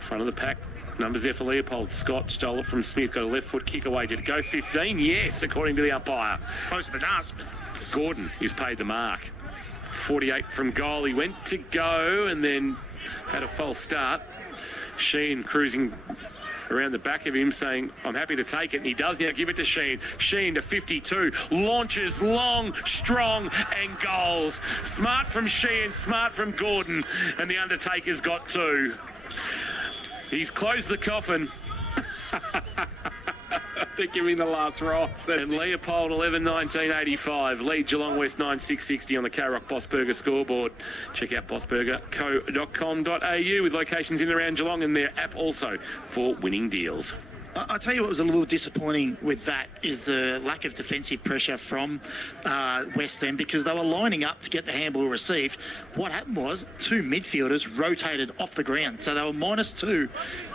Front of the pack, numbers there for Leopold. Scott stole it from Smith, got a left foot kick away. Did it go 15? Yes, according to the umpire. Close to the dance, but Gordon is paid the mark. 48 from goal. He went to go and then had a false start. Sheen cruising around the back of him saying, I'm happy to take it. And he does now give it to Sheen. Sheen to 52. Launches long, strong, and goals. Smart from Sheen, smart from Gordon. And the Undertaker's got 2. He's closed the coffin. They're giving the last rights. And Leopold 11-19-85 lead Geelong West 9-6-60 on the K-Rock Bossburger scoreboard. Check out bossburgerco.com.au with locations in and around Geelong and their app also for winning deals. I'll tell you what was a little disappointing with that is the lack of defensive pressure from West then, because they were lining up to get the handball received. What happened was 2 midfielders rotated off the ground. So they were -2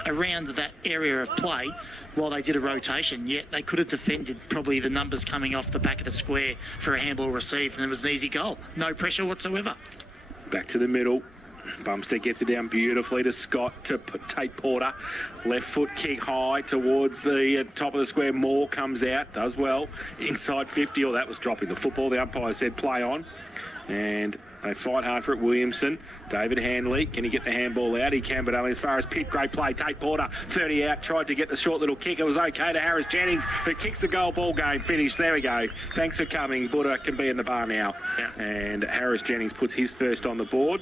around that area of play while they did a rotation, yet they could have defended probably the numbers coming off the back of the square for a handball received, and it was an easy goal. No pressure whatsoever. Back to the middle. Bumstead gets it down beautifully to Scott, to Tate Porter. Left foot kick high towards the top of the square. Moore comes out, does well. Inside 50, or that was dropping the football. The umpire said play on. And they fight hard for it. Williamson, David Handley, can he get the handball out? He can, but only as far as Pitt. Great play. Tate Porter, 30 out, tried to get the short little kick. It was okay to Harris Jennings, who kicks the goal. Ball game finished. There we go. Thanks for coming. Buddha can be in the bar now. Yeah. And Harris Jennings puts his first on the board.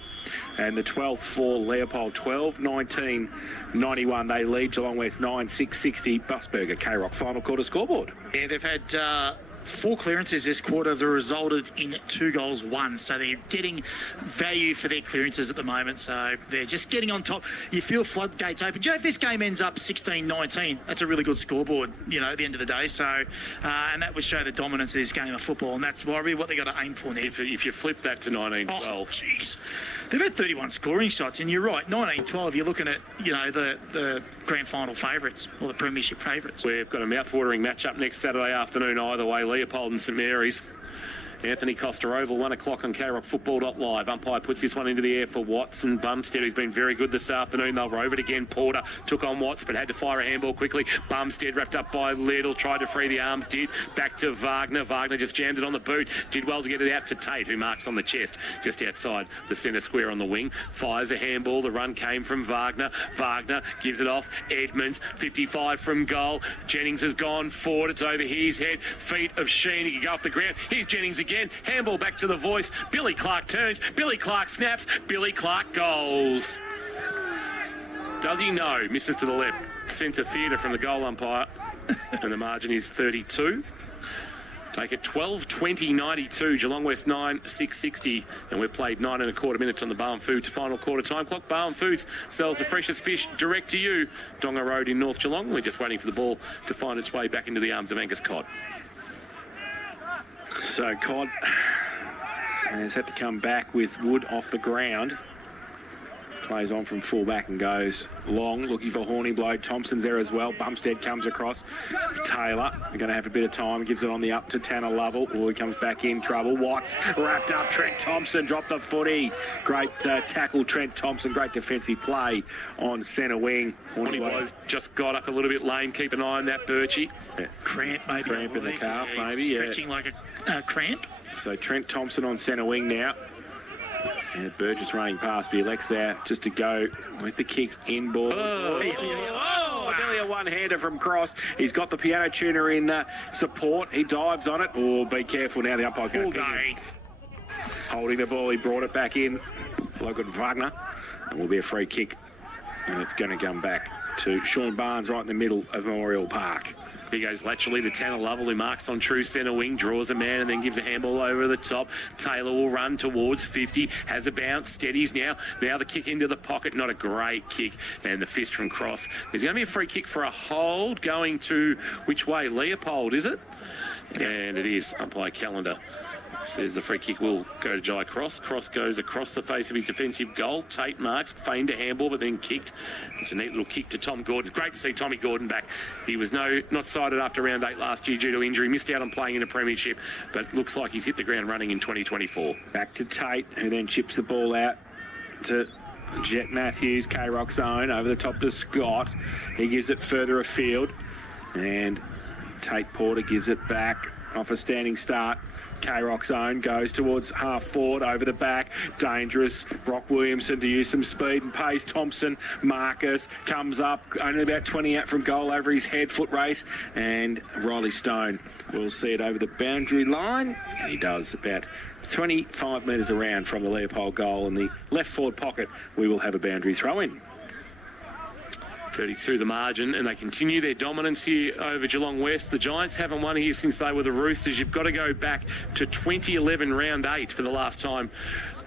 And the 12th for Leopold, 12-19-91. They lead Geelong West 9-6-60. Bossburger K-Rock final quarter scoreboard. Yeah, they've had 4 clearances this quarter that resulted in 2 goals won. So they're getting value for their clearances at the moment. So they're just getting on top. You feel floodgates open. If this game ends up 16-19, that's a really good scoreboard, at the end of the day. So, and that would show the dominance of this game of football. And that's really what they got to aim for now. If you flip that to 19-12. Oh, jeez. They've had 31 scoring shots. And you're right, 19-12, you're looking at, the grand final favourites or the premiership favourites. We've got a mouth-watering match-up next Saturday afternoon either way. Leopold and St Mary's. Anthony Costa Oval, 1 o'clock on KRockFootball.live. Umpire puts this one into the air for Watson. Bumstead, who's been very good this afternoon. They'll rove it again. Porter took on Watts, but had to fire a handball quickly. Bumstead wrapped up by Little, tried to free the arms, did. Back to Wagner. Wagner just jammed it on the boot. Did well to get it out to Tate, who marks on the chest just outside the centre square on the wing. Fires a handball. The run came from Wagner. Wagner gives it off. Edmonds, 55 from goal. Jennings has gone forward. It's over his head. Feet of Sheen. He can go off the ground. Here's Jennings again. Handball back to the voice. Billy Clark turns. Billy Clark snaps. Billy Clark goals. Does he know? Misses to the left. Centre theatre from the goal umpire. And the margin is 32. Take it 12-20-92. Geelong West 9-6-60. And we've played 9 1/4 minutes on the Barham Foods final quarter time clock. Barham Foods sells the freshest fish direct to you. Donga Road in North Geelong. We're just waiting for the ball to find its way back into the arms of Angus Cod. So Cod has had to come back with Wood off the ground. Plays on from fullback and goes long, looking for Horny blow. Thompson's there as well. Bumstead comes across. Taylor, they're going to have a bit of time. Gives it on the up to Tanner Lovell. Oh, he comes back in trouble. Watts wrapped up. Trent Thompson dropped the footy. Great tackle, Trent Thompson. Great defensive play on centre wing. Horny blows just got up a little bit lame. Keep an eye on that, Birchie. Yeah. Cramp, maybe. Cramp in the calf, maybe. Stretching like a cramp. So Trent Thompson on centre wing now. And Burgess running past, but he elects there just to go with the kick in ball. Nearly a one-hander from cross. He's got the piano tuner in support. He dives on it. Oh, be careful now. The umpire's going to pick him. Holding the ball, he brought it back in. Logan Wagner. And will be a free kick. And it's going to come back to Sean Barnes right in the middle of Memorial Park. He goes laterally to Tanner Lovell, who marks on true centre wing, draws a man and then gives a handball over the top. Taylor will run towards 50, has a bounce, steadies now. Now the kick into the pocket, not a great kick. And the fist from cross. There's going to be a free kick for a hold going to which way? Leopold, is it? And it is. Umpire calendar says the free kick will go to Jai Cross. Cross goes across the face of his defensive goal. Tate marks, feigned a handball, but then kicked. It's a neat little kick to Tom Gordon. Great to see Tommy Gordon back. He was not sighted after round 8 last year due to injury. Missed out on playing in a premiership, but looks like he's hit the ground running in 2024. Back to Tate, who then chips the ball out to Jet Matthews, K-Rock's own, over the top to Scott. He gives it further afield, and Tate Porter gives it back off a standing start. K-Rock's own goes towards half forward, over the back. Dangerous. Brock Williamson to use some speed and pace. Thompson, Marcus comes up, only about 20 out from goal over his head, foot race. And Riley Stone will see it over the boundary line. And he does, about 25 metres around from the Leopold goal. In the left forward pocket, we will have a boundary throw in. 32 the margin, and they continue their dominance here over Geelong West. The Giants haven't won here since they were the Roosters. You've got to go back to 2011 round 8 for the last time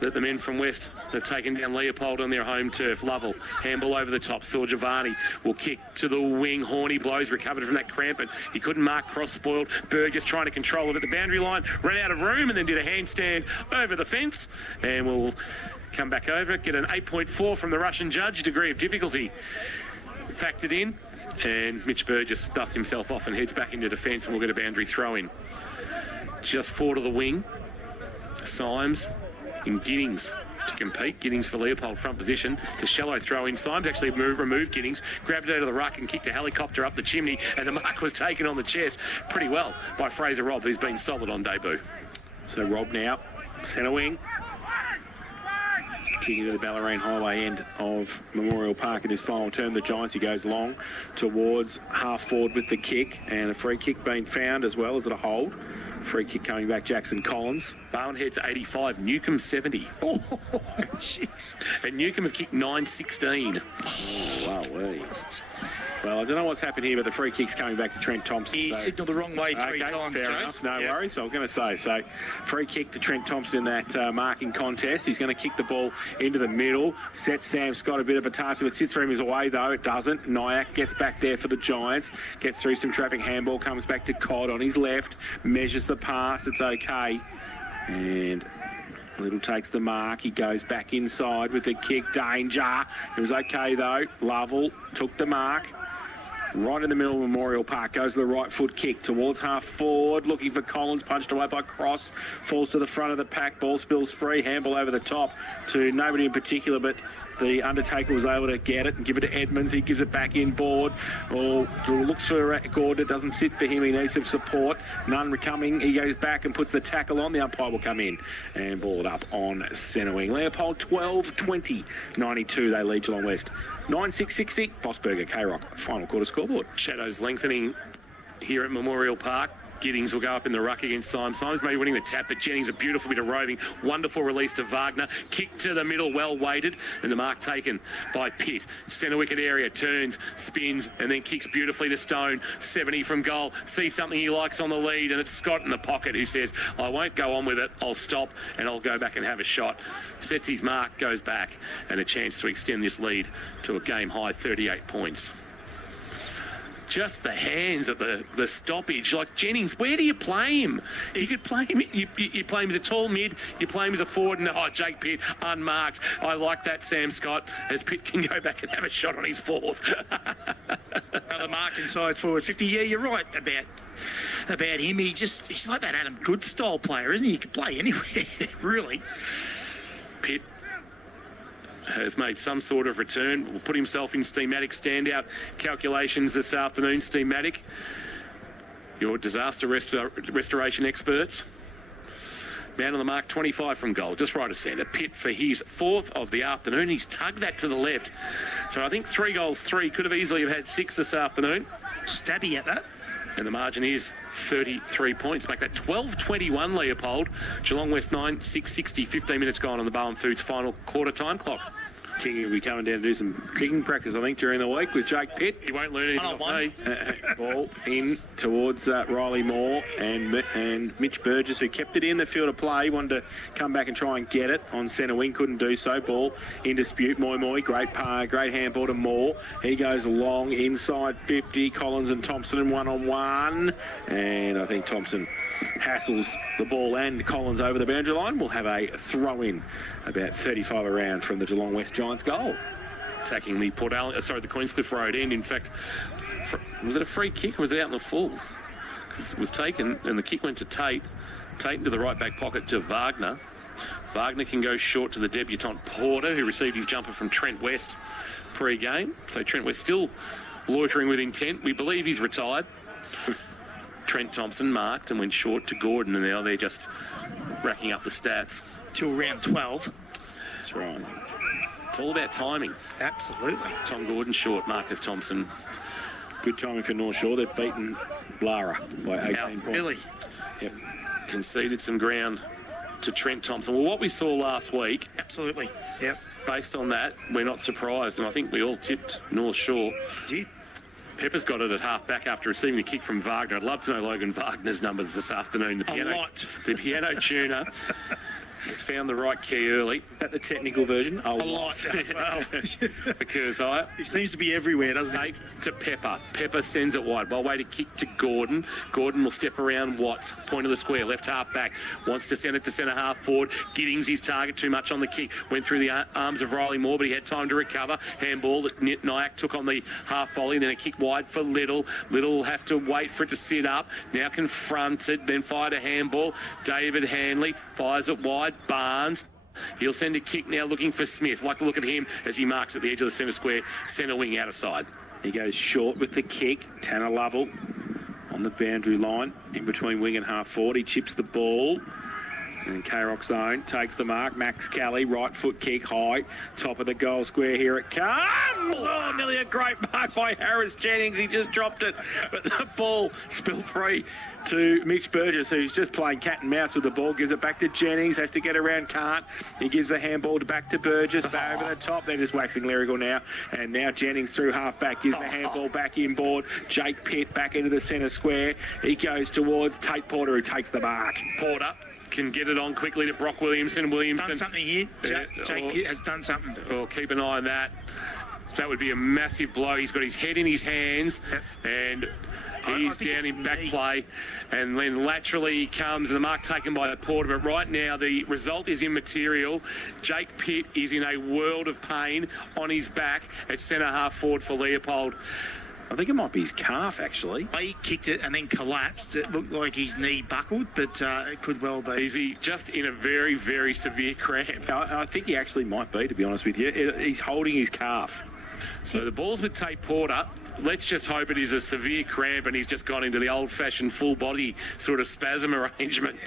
that the men from West have taken down Leopold on their home turf. Lovell, handball over the top. Giovanni will kick to the wing. Horny blows, recovered from that cramp, but he couldn't mark cross spoiled. Burgess trying to control it at the boundary line, ran out of room and then did a handstand over the fence, and will come back over, get an 8.4 from the Russian judge. Degree of difficulty factored in, and Mitch Burgess dusts himself off and heads back into defence, and we'll get a boundary throw in. Just 4 to the wing. Symes in Giddings to compete. Giddings for Leopold, front position. It's a shallow throw in. Symes actually removed Giddings, grabbed it out of the ruck and kicked a helicopter up the chimney, and the mark was taken on the chest pretty well by Fraser Robb, who's been solid on debut. So Robb now, centre wing. Kicking to the Ballerine Highway end of Memorial Park in this final term. The Giants, he goes long towards half forward with the kick, and a free kick being found as well. Is it a hold? Free kick coming back, Jackson Collins. Barnhead's 85, Newcomb 70. Oh, jeez. And Newcomb have kicked 9-16. Wow, well, I don't know what's happened here, but the free kick's coming back to Trent Thompson. He signalled the wrong way 3 times, fair enough. No worries. I was going to say, so free kick to Trent Thompson in that marking contest. He's going to kick the ball into the middle. Sets Sam Scott a bit of a task. If it sits for him, is away, though. It doesn't. Nyack gets back there for the Giants. Gets through some traffic. Handball comes back to Codd on his left. Measures the pass. It's okay. And Little takes the mark. He goes back inside with the kick. Danger. It was okay, though. Lovell took the mark. Right in the middle of Memorial Park. Goes to the right foot kick towards half forward. Looking for Collins. Punched away by Cross. Falls to the front of the pack. Ball spills free. Handball over the top to nobody in particular, but the Undertaker was able to get it and give it to Edmonds. He gives it back in board. Looks for Gordon. It doesn't sit for him. He needs some support. None coming. He goes back and puts the tackle on. The umpire will come in and ball it up on centre wing. Leopold 12-20. 92. They lead Geelong West. 9-6-60. Bossberger, K-Rock. Final quarter scoreboard. Shadows lengthening here at Memorial Park. Giddings will go up in the ruck against Symes. Symes maybe winning the tap, but Jennings a beautiful bit of roving. Wonderful release to Wagner. Kick to the middle, well weighted, and the mark taken by Pitt. Centre wicket area, turns, spins, and then kicks beautifully to Stone. 70 from goal. Sees something he likes on the lead, and it's Scott in the pocket who says, I won't go on with it. I'll stop, and I'll go back and have a shot. Sets his mark, goes back, and a chance to extend this lead to a game-high 38 points. Just the hands at the stoppage. Like Jennings, where do you play him? You could play him. You play him as a tall mid. You play him as a forward. And Jake Pitt unmarked. I like that, Sam Scott, as Pitt can go back and have a shot on his fourth. Another mark inside forward 50. Yeah, you're right about him. He's like that Adam Good style player, isn't he? He can play anywhere, really. Pitt has made some sort of return. Will put himself in Steamatic standout calculations this afternoon. Steamatic, your disaster restoration experts. Man on the mark, 25 from goal, just right of centre. Pitt for his fourth of the afternoon. He's tugged that to the left. So I think 3 goals, 3. Could have easily have had 6 this afternoon. Stabby at that. And the margin is 33 points. Make that 12-21, Leopold. Geelong West 9-6-60. 15 minutes gone on the Bowen Foods final quarter time clock. King will be coming down to do some kicking practice, I think, during the week with Jake Pitt. He won't learn anything off me. Ball in towards Riley Moore and Mitch Burgess, who kept it in the field of play. Wanted to come back and try and get it on centre wing. Couldn't do so. Ball in dispute. Moi, great handball to Moore. He goes long inside 50. Collins and Thompson in one-on-one. And I think Thompson hassles the ball and Collins over the boundary line. We'll have a throw-in about 35 around from the Geelong West Giants goal. Attacking the the Queenscliff Road end. In fact, was it a free kick or was it out in the full? Because it was taken and the kick went to Tate. Tate into the right back pocket to Wagner. Wagner can go short to the debutant Porter, who received his jumper from Trent West pre-game. So Trent West still loitering with intent. We believe he's retired. Trent Thompson marked and went short to Gordon, and now they're just racking up the stats. Till round 12. That's right. It's all about timing. Absolutely. Tom Gordon short, Marcus Thompson. Good timing for North Shore. They've beaten Lara by 18 points. Really? Yep. Conceded some ground to Trent Thompson. Well, what we saw last week, Absolutely. Yep. based on that, we're not surprised, and I think we all tipped North Shore. Did. Pepper's got it at half-back after receiving the kick from Wagner. I'd love to know Logan Wagner's numbers this afternoon. The piano tuner. It's found the right key early. Is that the technical version? A lot. Well, Because he seems to be everywhere, doesn't he? 8 to Pepper. Pepper sends it wide. By way to kick to Gordon. Gordon will step around Watts. Point of the square. Left half back. Wants to send it to centre half forward. Giddings his target too much on the kick. Went through the arms of Riley Moore, but he had time to recover. Handball that Nyack took on the half volley. Then a kick wide for Little. Little will have to wait for it to sit up. Now confronted. Then fired a handball. David Hanley fires it wide. Barnes. He'll send a kick now looking for Smith. Like to look at him as he marks at the edge of the centre square. Centre wing out of side. He goes short with the kick. Tanner Lovell on the boundary line in between wing and half forward. He chips the ball. And K-Rock's own takes the mark. Max Kelly, right foot kick high. Top of the goal square. Here it comes. Oh, nearly a great mark by Harris Jennings. He just dropped it. But the ball spilled free to Mitch Burgess, who's just playing cat and mouse with the ball. Gives it back to Jennings. Has to get around, can't. He gives the handball back to Burgess. Back over the top. They're just waxing lyrical now. And now Jennings through half back. Gives the handball back inboard. Jake Pitt back into the centre square. He goes towards Tate Porter, who takes the mark. Porter can get it on quickly to Brock Williamson. Done something here. Jake Pitt has done something. Oh, keep an eye on that. That would be a massive blow. He's got his head in his hands, and he's down in back play. And then laterally he comes, and the mark taken by the Porter. But right now, the result is immaterial. Jake Pitt is in a world of pain on his back at centre half forward for Leopold. I think it might be his calf, actually. He kicked it and then collapsed. It looked like his knee buckled, but it could well be. Is he just in a very, very severe cramp? I think he actually might be, to be honest with you. He's holding his calf. So the ball's with Tate Porter. Let's just hope it is a severe cramp and he's just gone into the old-fashioned full-body sort of spasm arrangement.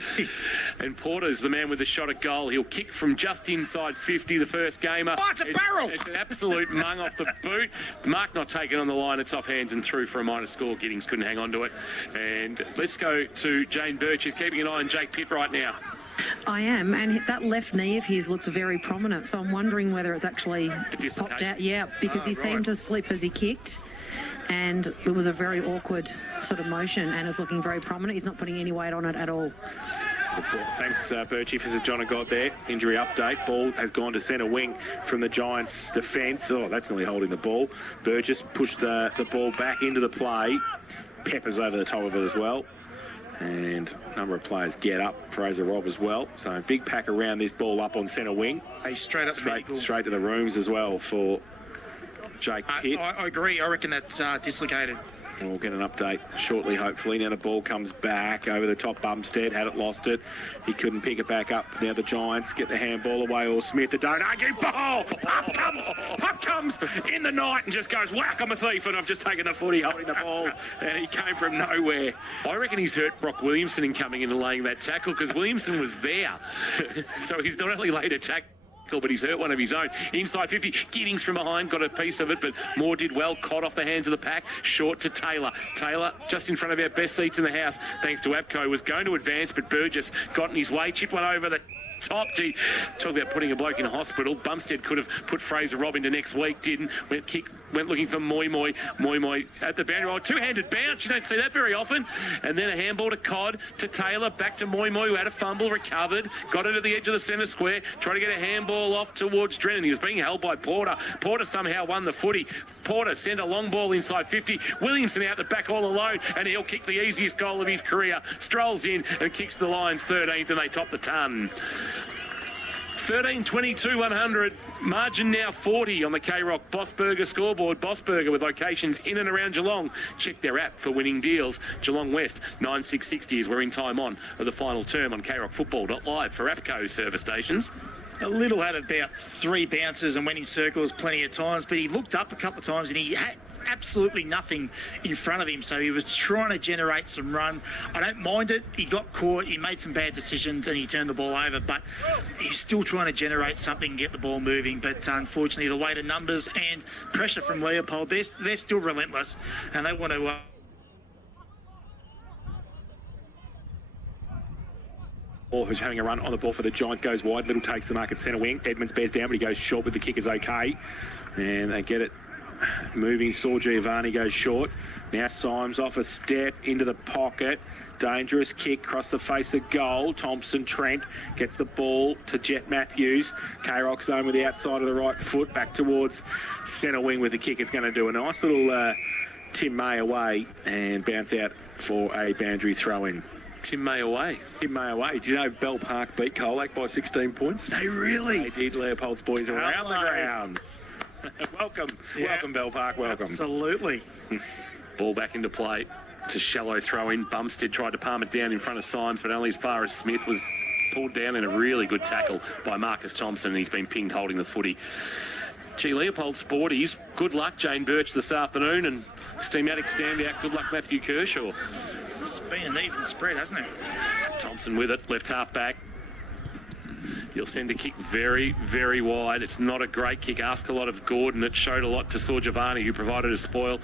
And Porter's the man with the shot at goal. He'll kick from just inside 50, the first gamer. Oh, it's a barrel! It's an absolute mung off the boot. The mark not taken on the line. It's off hands and through for a minor score. Giddings couldn't hang on to it. And let's go to Jane Birch, who's keeping an eye on Jake Pitt right now. I am, and that left knee of his looks very prominent, so I'm wondering whether it's actually popped out. Yeah, because he seemed to slip as he kicked, and it was a very awkward sort of motion, and it's looking very prominent. He's not putting any weight on it at all. Thanks, Birchie, for John got there. Injury update. Ball has gone to centre wing from the Giants' defence. Oh, that's nearly holding the ball. Burgess pushed the ball back into the play. Pepper's over the top of it as well. And a number of players get up. Fraser Robb as well. So a big pack around this ball up on centre wing. Straight to the rooms as well for Jake Pitt. I agree. I reckon that's dislocated. And we'll get an update shortly, hopefully. Now the ball comes back over the top. Bumstead had it, lost it. He couldn't pick it back up. Now the Giants get the handball away. Or Smith, the don't argue ball. Pup comes in the night and just goes, whack, I'm a thief, and I've just taken the footy holding the ball. And he came from nowhere. I reckon he's hurt Brock Williamson in coming in and laying that tackle, because Williamson was there. So he's not only laid a tackle, but he's hurt one of his own. Inside 50, Giddings from behind got a piece of it, but Moore did well, caught off the hands of the pack, short to Taylor. Taylor, just in front of our best seats in the house, thanks to Abco, was going to advance, but Burgess got in his way, chipped one over the top. Gee, talk about putting a bloke in hospital. Bumstead could have put Fraser Robb into next week, didn't. Went looking for Moi Moi at the boundary. Two-handed bounce, you don't see that very often. And then a handball to Codd, to Taylor, back to Moi who had a fumble, recovered, got it at the edge of the centre square, tried to get a handball off towards Drennan. He was being held by Porter. Porter somehow won the footy. Porter sent a long ball inside 50. Williamson out the back all alone, and he'll kick the easiest goal of his career. Strolls in and kicks the Lions 13th, and they top the ton. 13-22-100. Margin now 40 on the K-Rock Bossburger scoreboard. Bossburger with locations in and around Geelong. Check their app for winning deals. Geelong West 9660 is we're in time on of the final term on krockfootball.live for APCO service stations. Little had about 3 bounces and went in circles plenty of times, but he looked up a couple of times and he had absolutely nothing in front of him, so he was trying to generate some run. I don't mind it. He got caught, he made some bad decisions and he turned the ball over, but he's still trying to generate something and get the ball moving. But unfortunately, the weight of numbers and pressure from Leopold, they're still relentless, and they want to who's having a run on the ball for the Giants, goes wide. Little takes the mark at centre wing. Edmonds bears down, but he goes short, but the kick is okay. And they get it moving. Saw Giovanni goes short. Now Symes off a step into the pocket. Dangerous kick across the face of goal. Thompson Trent gets the ball to Jet Matthews. K-Rock's zone with the outside of the right foot. Back towards centre wing with the kick. It's going to do a nice little Tim May away and bounce out for a boundary throw-in. Tim May away. Tim May away. Do you know Bell Park beat Colac by 16 points? They really? They did. Leopold's boys around the grounds. Welcome. Welcome, Bell Park. Welcome. Absolutely. Ball back into play. It's a shallow throw in. Bumstead tried to palm it down in front of Symes, but only as far as Smith was pulled down in a really good tackle by Marcus Thompson, and he's been pinged holding the footy. Gee, Leopold Sporties, good luck, Jane Birch, this afternoon, and Steamatic standout, good luck, Matthew Kershaw. It's been an even spread, hasn't it? Thompson with it, left half back. He'll send a kick very, very wide. It's not a great kick. Ask a lot of Gordon. It showed a lot to Saw Giovanni, who provided a spoil.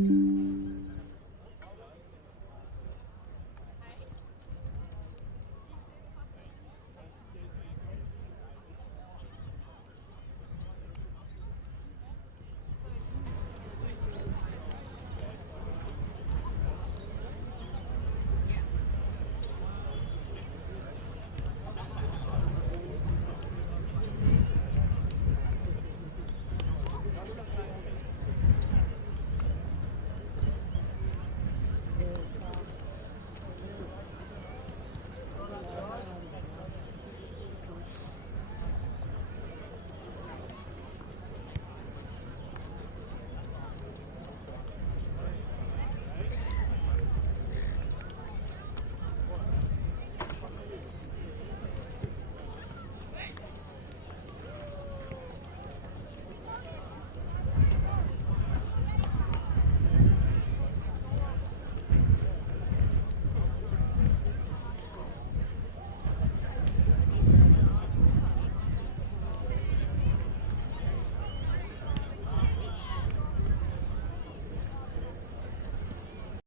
Thank you.